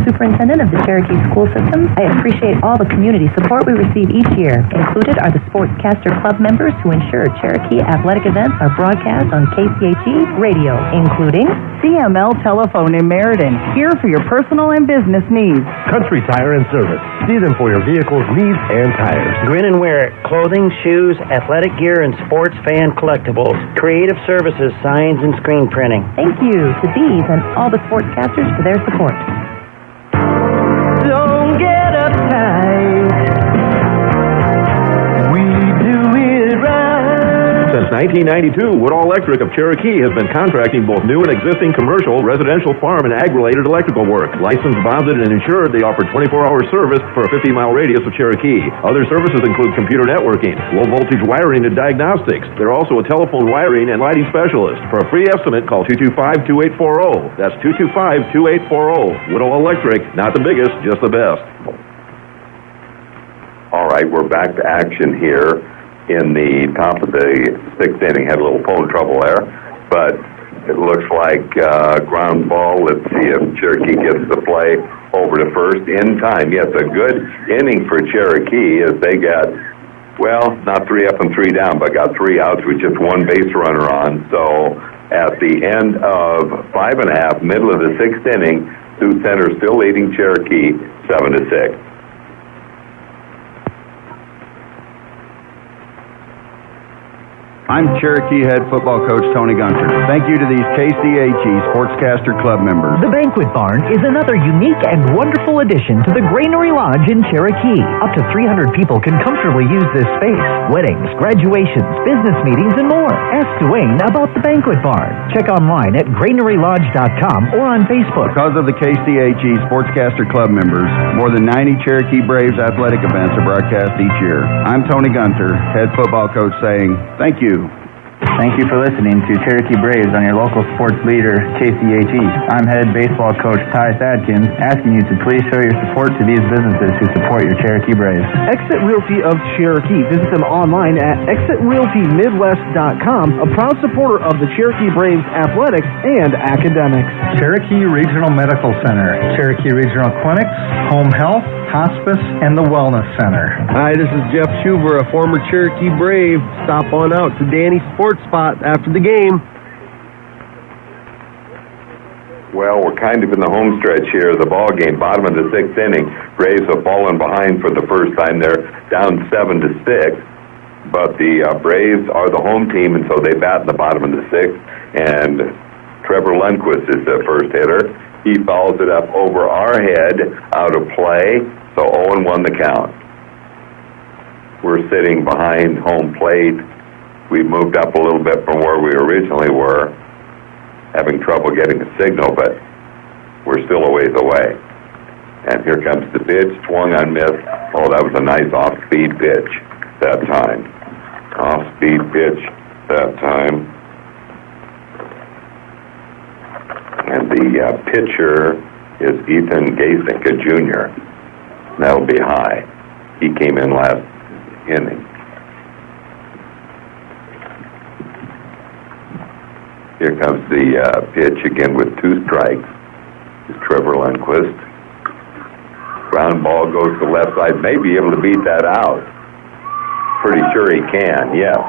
Superintendent of the Cherokee School System, I appreciate all the community support we receive each year. Included are the Sportscaster Club members who ensure Cherokee athletic events are broadcast on KCHE radio, including CML Telephone in Meriden, here for your personal and business needs. Country Tire and Service, see them for your vehicle's needs and tires. Grin and Wear It, clothing, shoes, athletic gear, and sports fan collectibles. Creative Services, signs, and screen printing. Thank you to these and all the sportscasters for their support. Don't get uptight. We do it right. Since 1992, Woodall Electric of Cherokee has been contracting both new and existing commercial, residential, farm, and ag-related electrical work. Licensed, bonded, and insured, they offer 24-hour service for a 50-mile radius of Cherokee. Other services include computer networking, low-voltage wiring, and diagnostics. They're also a telephone wiring and lighting specialist. For a free estimate, call 225-2840. That's 225-2840. Woodall Electric, not the biggest, just the best. All right, we're back to action here in the top of the sixth inning. Had a little phone trouble there, but it looks like ground ball. Let's see if Cherokee gets the play. over to first in time. Yes, a good inning for Cherokee as they got, well, not 3 up and 3 down, but got 3 outs with just 1 base runner on. So at the end of 5 1/2, middle of the 6th inning, Sioux Center still leading Cherokee 7-6. I'm Cherokee head football coach Tony Gunter. Thank you to these KCHE Sportscaster Club members. The Banquet Barn is another unique and wonderful addition to the Granary Lodge in Cherokee. Up to 300 people can comfortably use this space. Weddings, graduations, business meetings, and more. Ask Dwayne about the Banquet Barn. Check online at granarylodge.com or on Facebook. Because of the KCHE Sportscaster Club members, more than 90 Cherokee Braves athletic events are broadcast each year. I'm Tony Gunter, head football coach, saying thank you. Thank you for listening to Cherokee Braves on your local sports leader, KCHE. I'm head baseball coach Ty Adkins, asking you to please show your support to these businesses who support your Cherokee Braves. Exit Realty of Cherokee. Visit them online at exitrealtymidwest.com, a proud supporter of the Cherokee Braves athletics and academics. Cherokee Regional Medical Center, Cherokee Regional Clinics, Home Health, Hospice, and the Wellness Center. Hi, this is Jeff Schuber, a former Cherokee Brave. Stop on out to Danny's Sports Spot after the game. Well, we're kind of in the home stretch here of the ball game. Bottom of the 6th inning, Braves have fallen behind for the first time. They're down 7-6, but the Braves are the home team, and so they bat in the bottom of the 6th. And Trevor Lundquist is the first hitter. He fouls it up over our head, out of play, so 0-1 the count. We're sitting behind home plate. We've moved up a little bit from where we originally were, having trouble getting a signal, but we're still a ways away. And here comes the pitch, swung on miss. Oh, that was a nice off-speed pitch that time. Off-speed pitch that time. And the pitcher is Ethan Gasinka Jr. That'll be high. He came in last inning. Here comes the pitch again with 2 strikes. It's Trevor Lundquist. Ground ball goes to the left side. May be able to beat that out. Pretty sure he can, yeah.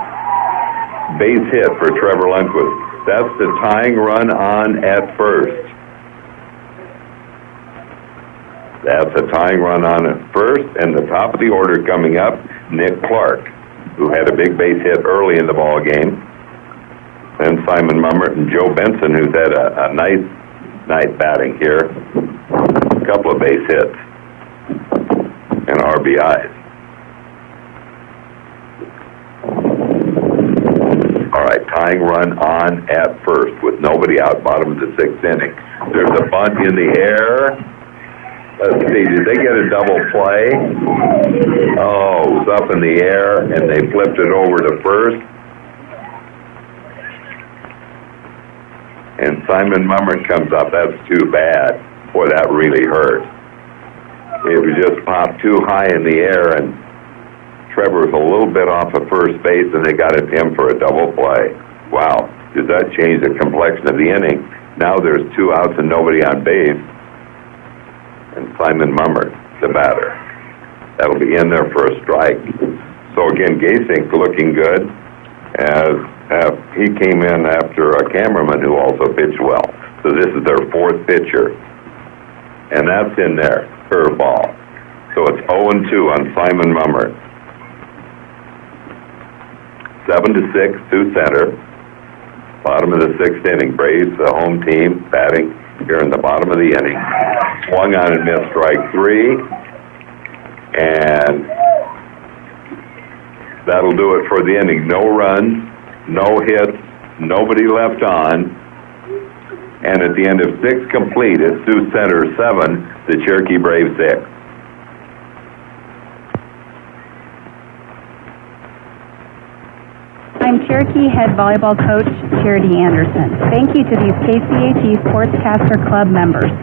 Base hit for Trevor Lundquist. That's the tying run on at first. That's a tying run on at first, and the top of the order coming up, Nick Clark, who had a big base hit early in the ball game. Then Simon Mummert and Joe Benson, who's had a nice night batting here. A couple of base hits and RBIs. All right, tying run on at first with nobody out, bottom of the 6th inning. There's a bunt in the air. Let's see, did they get a double play? Oh, it was up in the air, and they flipped it over to first. And Simon Mummert comes up. That's too bad. Boy, that really hurt. It was just popped too high in the air, and Trevor was a little bit off of first base, and they got it to him for a double play. Wow, does that change the complexion of the inning? Now there's 2 outs and nobody on base. And Simon Mummert, the batter. That'll be in there for a strike. So again, Gasink looking good as he came in after a cameraman who also pitched well. So this is their 4th pitcher. And that's in there, curveball. So it's 0-2 on Simon Mummert. 7-6, Sioux Center. Bottom of the 6th inning. Braves, the home team, batting here in the bottom of the inning. Swung on and missed, strike 3. And that'll do it for the inning. No runs, no hits, nobody left on. And at the end of 6 complete, it's Sioux Center 7, the Cherokee Braves 6. I'm Cherokee head volleyball coach Charity Anderson. Thank you to these KCHE Sportscaster Club members.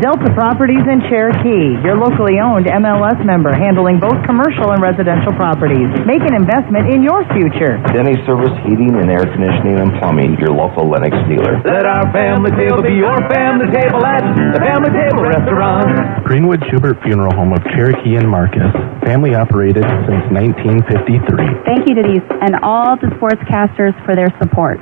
Delta Properties in Cherokee, your locally owned MLS member handling both commercial and residential properties. Make an investment in your future. Denny Service Heating and Air Conditioning and Plumbing, your local Lennox dealer. Let our family table be your family table at the Family Table Restaurant. Greenwood Schubert Funeral Home of Cherokee and Marcus, family operated since 1953. Thank you to these and all the sportscasters for their support.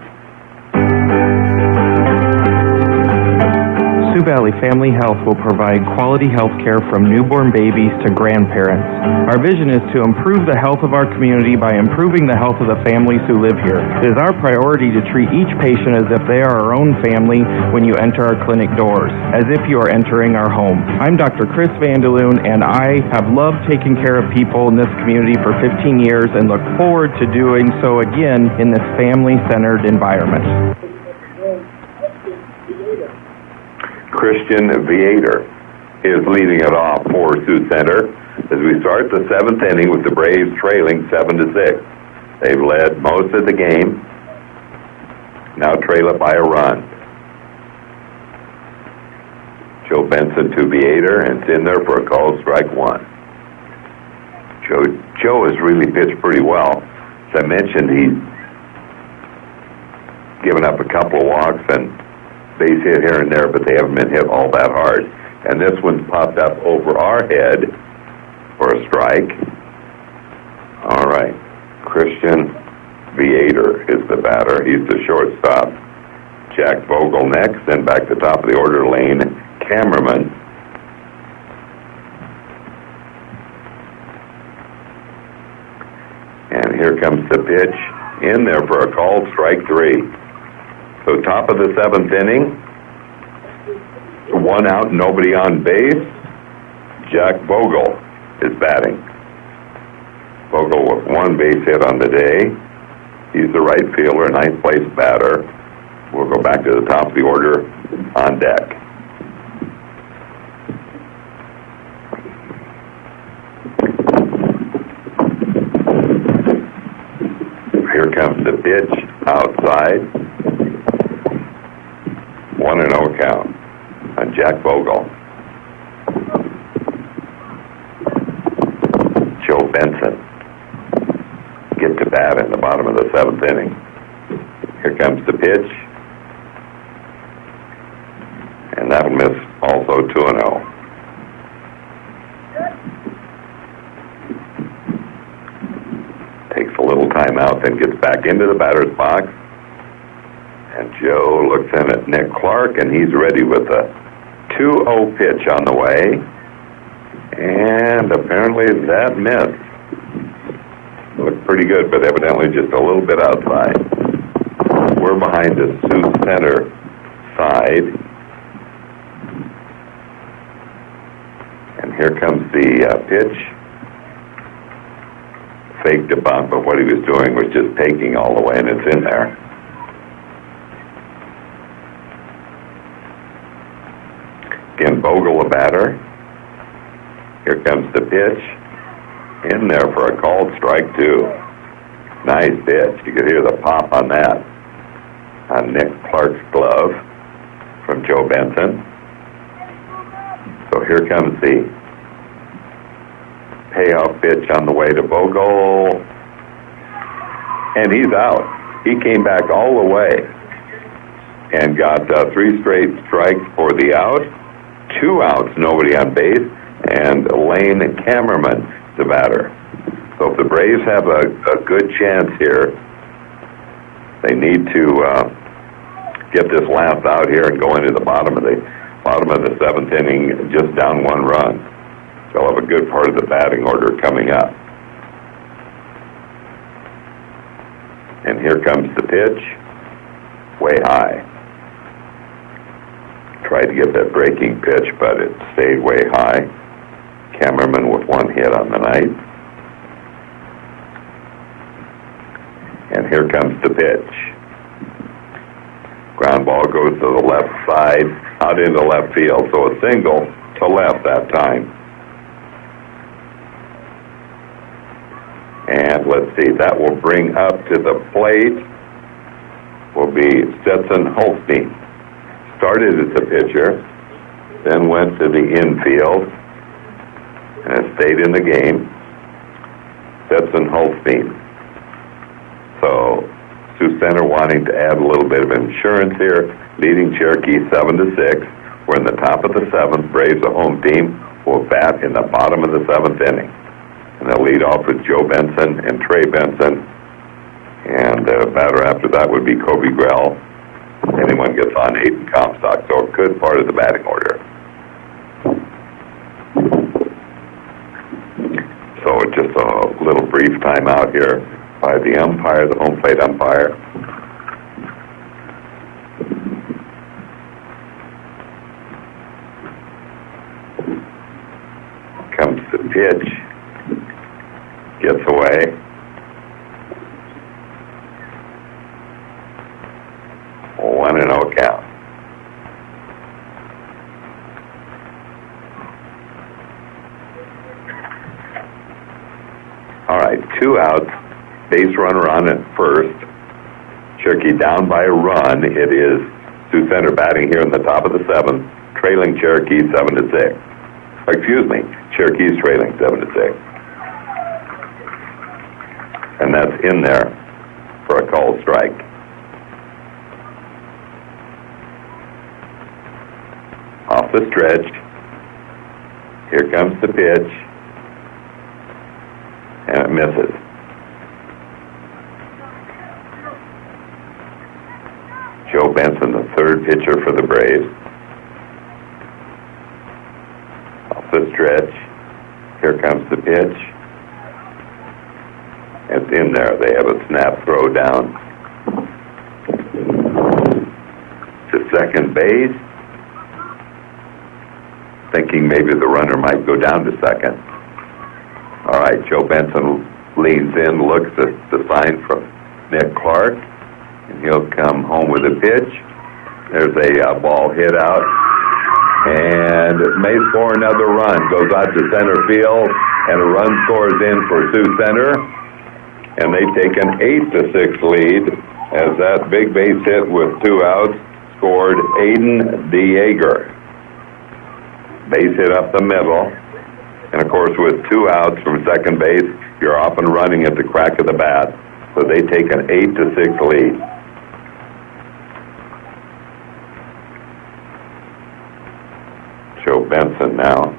Sioux Valley Family Health will provide quality health care from newborn babies to grandparents. Our vision is to improve the health of our community by improving the health of the families who live here. It is our priority to treat each patient as if they are our own family when you enter our clinic doors, as if you are entering our home. I'm Dr. Chris Vandeloon, and I have loved taking care of people in this community for 15 years and look forward to doing so again in this family-centered environment. Christian Viator is leading it off for Sioux Center as we start the seventh inning with the Braves trailing 7-6. They've led most of the game. Now trail it by a run. Joe Benson to Viator, and it's in there for a called strike one. Joe has really pitched pretty well. As I mentioned, he's given up a couple of walks and base hit here and there, but they haven't been hit all that hard. And this one's popped up over our head for a strike. All right. Christian Viator is the batter. He's the shortstop. Jack Vogel next, then back to top of the order, Lane Cameraman. And here comes the pitch in there for a called strike three. So top of the seventh inning, one out, nobody on base. Jack Vogel is batting. Vogel with one base hit on the day. He's the right fielder, ninth place batter. We'll go back to the top of the order on deck. Here comes the pitch outside. 1-0 count on Jack Vogel. Joe Benson get to bat in the bottom of the seventh inning. Here comes the pitch. And that'll miss also 2-0. Takes a little time out, then gets back into the batter's box. And Joe looks in at Nick Clark, and he's ready with a 2-0 pitch on the way. And apparently that missed. Looked pretty good, but evidently just a little bit outside. We're behind the Sioux Center side. And here comes the pitch. Faked a bump, but what he was doing was just taking all the way, and it's in there. Again, Vogel, a batter. Here comes the pitch. In there for a called strike two. Nice pitch. You could hear the pop on that. On Nick Clark's glove from Joe Benson. So here comes the payoff pitch on the way to Vogel. And he's out. He came back all the way and got 3 straight strikes for the out. 2 outs, nobody on base, and Lane Cameraman, the batter. So if the Braves have a good chance here, they need to get this last out here and go into the bottom of the 7th inning, just down 1 run. They'll have a good part of the batting order coming up. And here comes the pitch, way high. Tried to get that breaking pitch, but it stayed way high. Cameraman with 1 hit on the night. And here comes the pitch. Ground ball goes to the left side, out into left field, so a single to left that time. And let's see, that will bring up to the plate will be Stetson Holstein. Started as a pitcher, then went to the infield, and stayed in the game. Stetson Holstein. So, Sioux Center wanting to add a little bit of insurance here, leading Cherokee 7-6. We're in the top of the seventh. Braves, the home team, will bat in the bottom of the seventh inning. And they'll lead off with Joe Benson and Trey Benson. And the batter after that would be Kobe Grell. Anyone gets on Aiden Comstock, so a good part of the batting order. So just a little brief timeout here by the umpire, the home plate umpire. Comes the pitch, gets away. One and oh count. All right, 2 outs, base runner on at first. Cherokee down by a run. It is Sioux Center batting here in the top of the seventh, trailing Cherokee 7-6. Excuse me, Cherokee's trailing 7-6. And that's in there for a called strike. Off the stretch. Here comes the pitch. And it misses. Joe Benson, the third pitcher for the Braves. Off the stretch. Here comes the pitch. It's in there. They have a snap throw down to second base. Thinking maybe the runner might go down to second. All right, Joe Benson leans in, looks at the sign from Nick Clark, and he'll come home with a pitch. There's a ball hit out, and may score another run. Goes out to center field, and a run scores in for Sioux Center, and they take an 8-6 lead as that big base hit with 2 outs scored Aiden DeJager. Base hit up the middle. And, of course, with 2 outs from second base, you're off and running at the crack of the bat. So they take an 8-6 lead. Joe Benson now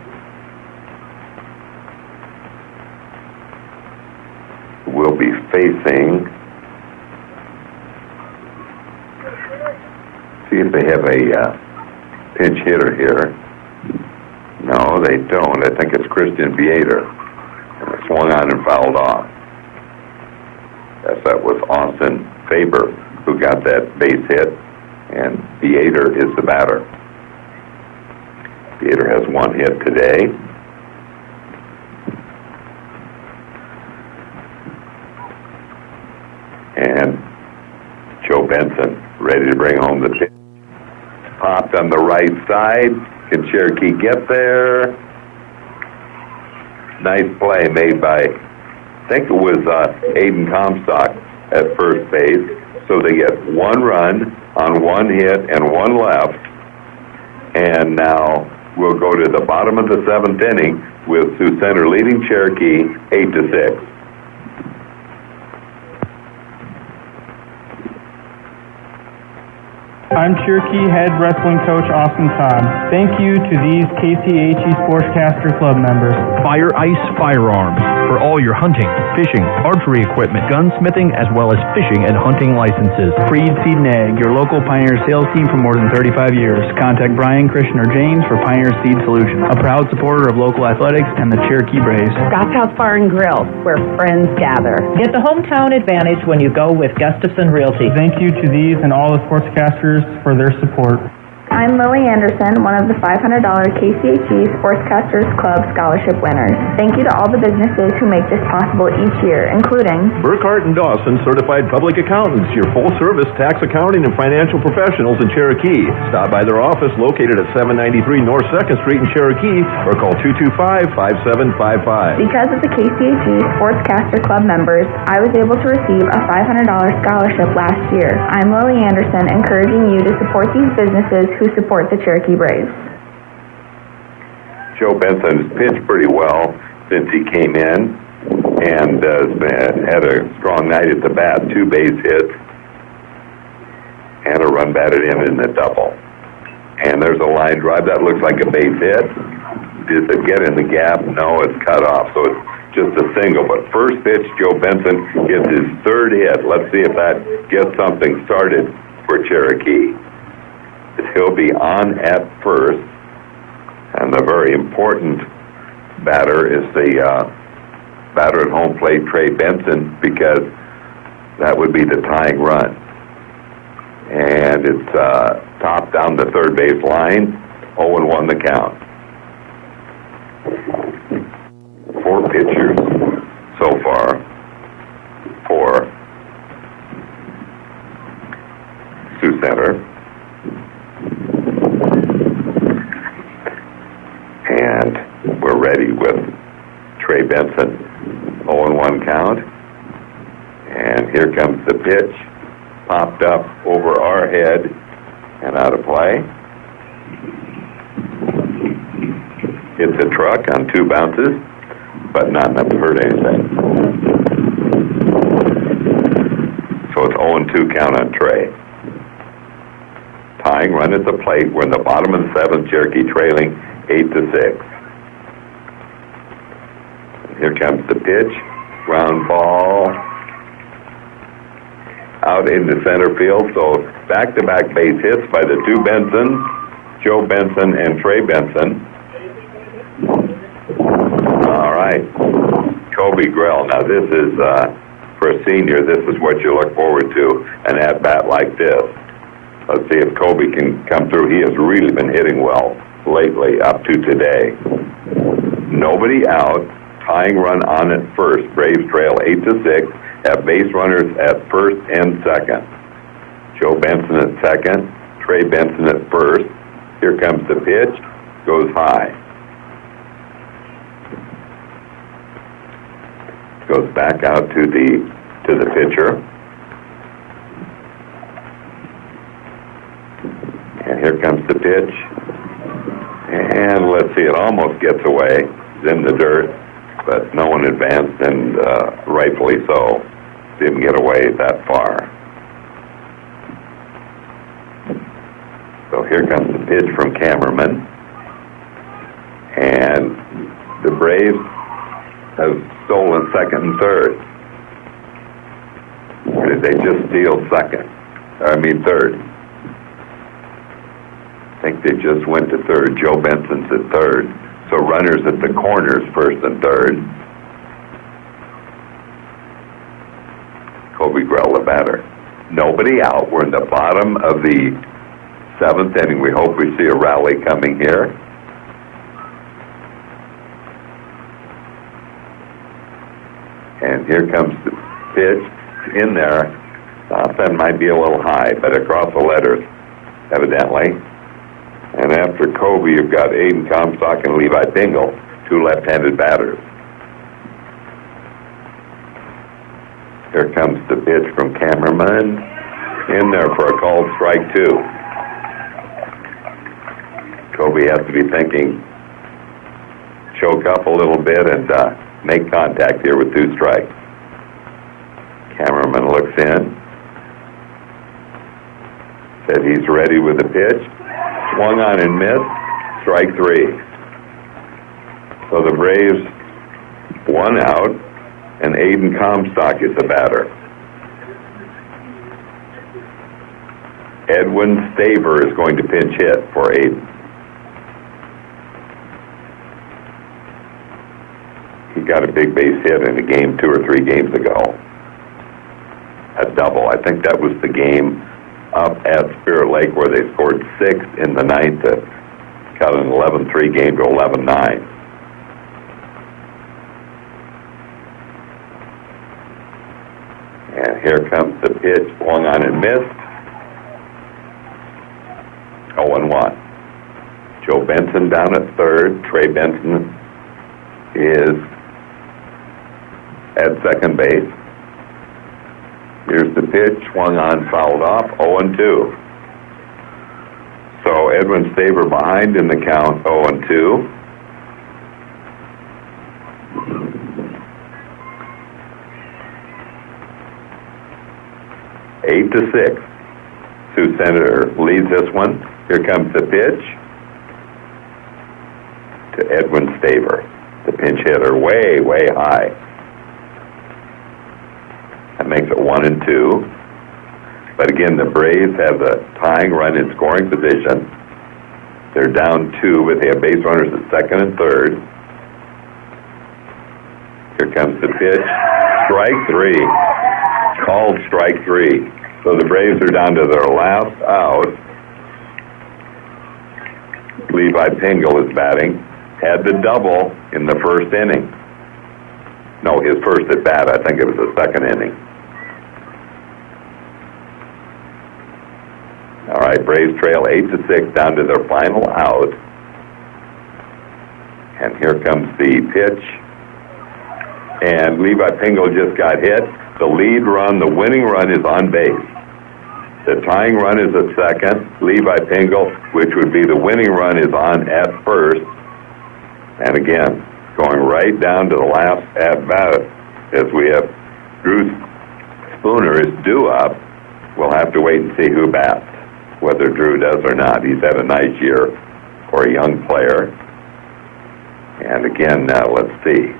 will be facing. See if they have a pinch hitter here. No, they don't. I think it's Christian Beater. And it swung on and fouled off. Yes, that was Austin Faber who got that base hit, and Beater is the batter. Beater has 1 hit today. And Joe Benson ready to bring home the pitch. Popped on the right side. Can Cherokee get there? Nice play made by, I think it was Aiden Comstock at first base. So they get 1 run on 1 hit and 1 left. And now we'll go to the bottom of the 7th inning with Sioux Center leading Cherokee 8-6. I'm Cherokee Head Wrestling Coach Austin Todd. Thank you to these KCHE Sportscaster Club members. Fire Ice Firearms for all your hunting, fishing, archery equipment, gunsmithing, as well as fishing and hunting licenses. Freed Seed and Ag, your local Pioneer sales team for more than 35 years. Contact Brian, Christian, or James for Pioneer Seed Solutions. A proud supporter of local athletics and the Cherokee Braves. Scott's House Bar and Grill, where friends gather. Get the hometown advantage when you go with Gustafson Realty. Thank you to these and all the sportscasters for their support. I'm Lily Anderson, one of the $500 KCHE Sportscasters Club scholarship winners. Thank you to all the businesses who make this possible each year, including Burkhart and Dawson, certified public accountants, your full-service tax accounting and financial professionals in Cherokee. Stop by their office located at 793 North 2nd Street in Cherokee or call 225-5755. Because of the KCHE Sportscaster Club members, I was able to receive a $500 scholarship last year. I'm Lily Anderson, encouraging you to support these businesses who support the Cherokee Braves. Joe Benson's pitched pretty well since he came in and had a strong night at the bat, 2 base hits and a run batted in the double. And there's a line drive. That looks like a base hit. Does it get in the gap? No, it's cut off. So it's just a single. But first pitch, Joe Benson gets his 3rd hit. Let's see if that gets something started for Cherokee. He'll be on at first, and the very important batter is the batter at home plate, Trey Benson, because that would be the tying run. And it's topped down the third base line, 0-1 the count. 4 pitchers so far for Sioux Center. And we're ready with Trey Benson. 0-1 count. And here comes the pitch. Popped up over our head and out of play. Hits a truck on 2 bounces, but not enough to hurt anything. So it's 0-2 count on Trey. Tying run at the plate. We're in the bottom of the 7th, Cherokee trailing 8-6. Here comes the pitch. Ground ball out into center field. So back-to-back base hits by the 2 Bensons, Joe Benson and Trey Benson. All right. Kobe Grell. Now this is, for a senior, this is what you look forward to, an at-bat like this. Let's see if Kobe can come through. He has really been hitting well lately up to today. Nobody out. Tying run on at first. Braves trail 8-6. Have base runners at first and second. Joe Benson at second. Trey Benson at first. Here comes the pitch. Goes high. Goes back out to the pitcher. And here comes the pitch. And let's see, it almost gets away. It's in the dirt, but no one advanced, and rightfully so. Didn't get away that far. So here comes the pitch from Cameraman. And the Braves have stolen second and third. Or did they just steal third? I think they just went to third. Joe Benson's at third. So runners at the corners, first and third. Kobe Grell, the batter. Nobody out. We're in the bottom of the 7th inning. We hope we see a rally coming here. And here comes the pitch. In there. That might be a little high, but across the letters, evidently. And after Kobe, you've got Aiden Comstock and Levi Bingle, 2 left-handed batters. Here comes the pitch from Cameraman. In there for a called strike 2. Kobe has to be thinking, choke up a little bit and make contact here with 2 strikes. Cameraman looks in. Said he's ready with the pitch. Swung on and missed. Strike 3. So the Braves 1 out, and Aiden Comstock is the batter. Edwin Staver is going to pinch hit for Aiden. He got a big base hit in a game 2 or 3 games ago. A double. I think that was the game up at Spirit Lake where they scored 6 in the ninth to cut an 11-3 game to 11-9. And here comes the pitch, swung on and missed. 0-1. Joe Benson down at third. Trey Benson is at second base. Here's the pitch, swung on, fouled off, 0-2. So Edwin Staver behind in the count, 0-2. Eight to 6. Sioux Center leads this one. Here comes the pitch to Edwin Staver, the pinch hitter, way, way high. That makes it 1-2. But again, the Braves have the tying run in scoring position. They're down 2, but they have base runners at second and third. Here comes the pitch. Strike 3. Called strike 3. So the Braves are down to their last out. Levi Pingle is batting. Had the double in the first inning. No, his first at bat. I think it was the second inning. All right, Braves trail 8-6 down to their final out. And here comes the pitch. And Levi Pingle just got hit. The lead run, the winning run is on base. The tying run is at second. Levi Pingle, which would be the winning run, is on at first. And again, going right down to the last at-bat as we have Drew Spooner is due up. We'll have to wait and see who bats, whether Drew does or not. He's had a nice year for a young player. And again, let's see.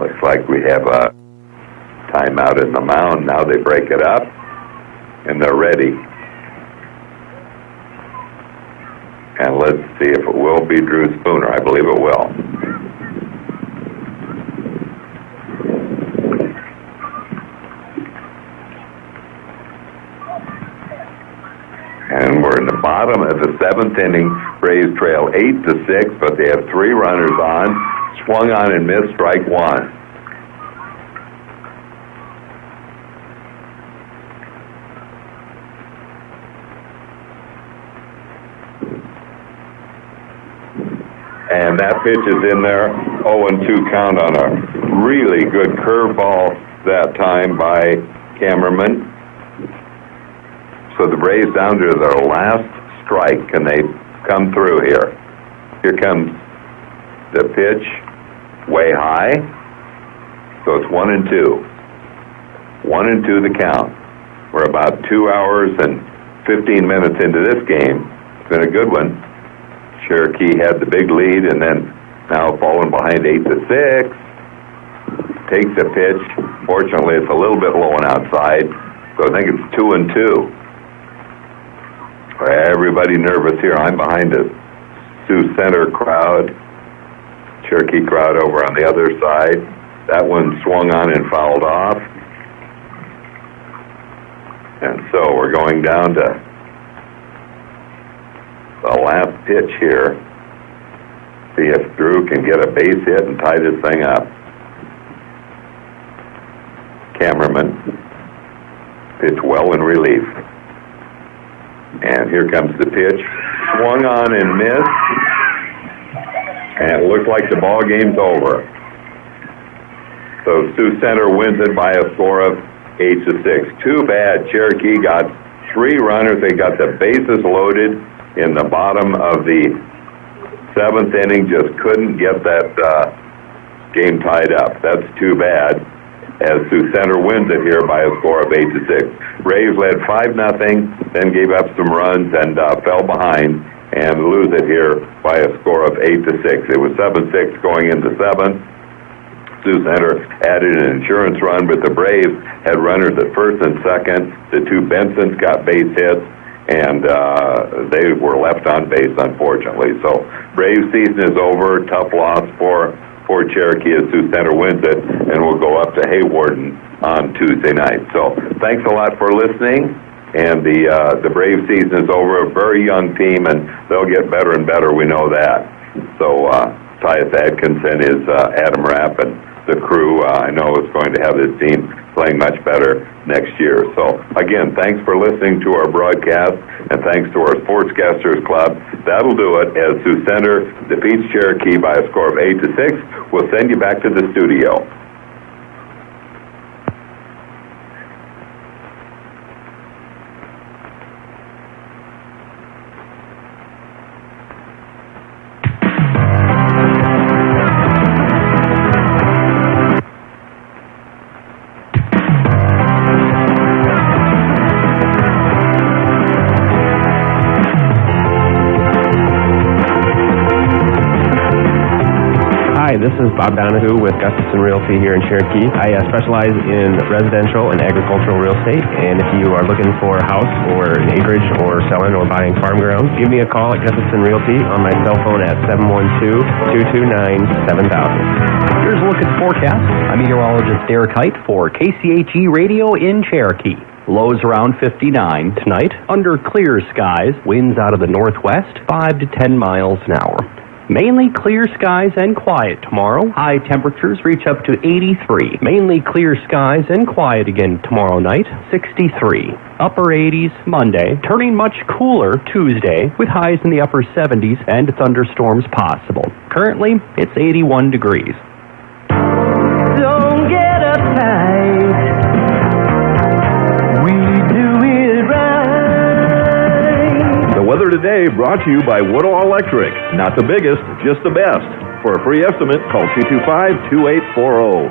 Looks like we have a timeout in the mound. Now they break it up, and they're ready. And let's see if it will be Drew Spooner. I believe it will. And we're in the bottom of the seventh inning. Braves trail 8-6, but they have 3 runners on. Swung on and missed, strike 1. And that pitch is in there. 0-2 count on a really good curveball that time by Cameraman. So the Braves down to their last strike. Can they come through here? Here comes the pitch, way high. So it's 1-2. 1-2 the count. We're about 2 hours and 15 minutes into this game. It's been a good one. Cherokee had the big lead and then now falling behind 8-6. Takes the pitch. Fortunately, it's a little bit low and outside. So I think it's 2-2. Everybody nervous here. I'm behind the Sioux Center crowd. Cherokee crowd over on the other side. That one swung on and fouled off. And so we're going down to the last pitch here. See if Drew can get a base hit and tie this thing up. Cameraman. Pitch well in relief. And here comes the pitch. Swung on and missed. And it looked like the ball game's over. So Sioux Center wins it by a score of 8-6. Too bad Cherokee got 3 runners. They got the bases loaded in the bottom of the 7th inning. Just couldn't get that game tied up. That's too bad, as Sioux Center wins it here by a score of 8-6. Braves led 5-0, then gave up some runs and fell behind and lose it here by a score of 8-6. It was 7-6 going into 7th. Sioux Center added an insurance run, but the Braves had runners at first and second. The 2 Bensons got base hits, and they were left on base, unfortunately. So Braves season is over. Tough loss for Cherokee as Sioux Center wins it, and we'll go up to Haywarden on Tuesday night. So thanks a lot for listening, and the Brave season is over. A very young team, and they'll get better and better. We know that. So Tyus Atkinson is Adam Rapp, and the crew, I know, is going to have this team playing much better next year. So, again, thanks for listening to our broadcast, and thanks to our Sportscasters Club. That'll do it as Sioux Center defeats Cherokee by a score of 8-6. We'll send you back to the studio. This is Bob Donahue with Gustafson Realty here in Cherokee. I specialize in residential and agricultural real estate, and if you are looking for a house or an acreage or selling or buying farm grounds, give me a call at Gustafson Realty on my cell phone at 712-229-7000. Here's a look at the forecast. I'm meteorologist Derek Height for KCHE Radio in Cherokee. Lows around 59 tonight, under clear skies, winds out of the northwest, 5 to 10 miles an hour. Mainly clear skies and quiet tomorrow. High temperatures reach up to 83. Mainly clear skies and quiet again tomorrow night, 63. Upper 80s Monday, turning much cooler Tuesday with highs in the upper 70s and thunderstorms possible. Currently, it's 81 degrees. Don't get uptight. We do it right. The weather today brought to you by Woodall Electric. Not the biggest, just the best. For a free estimate, call 225-2840.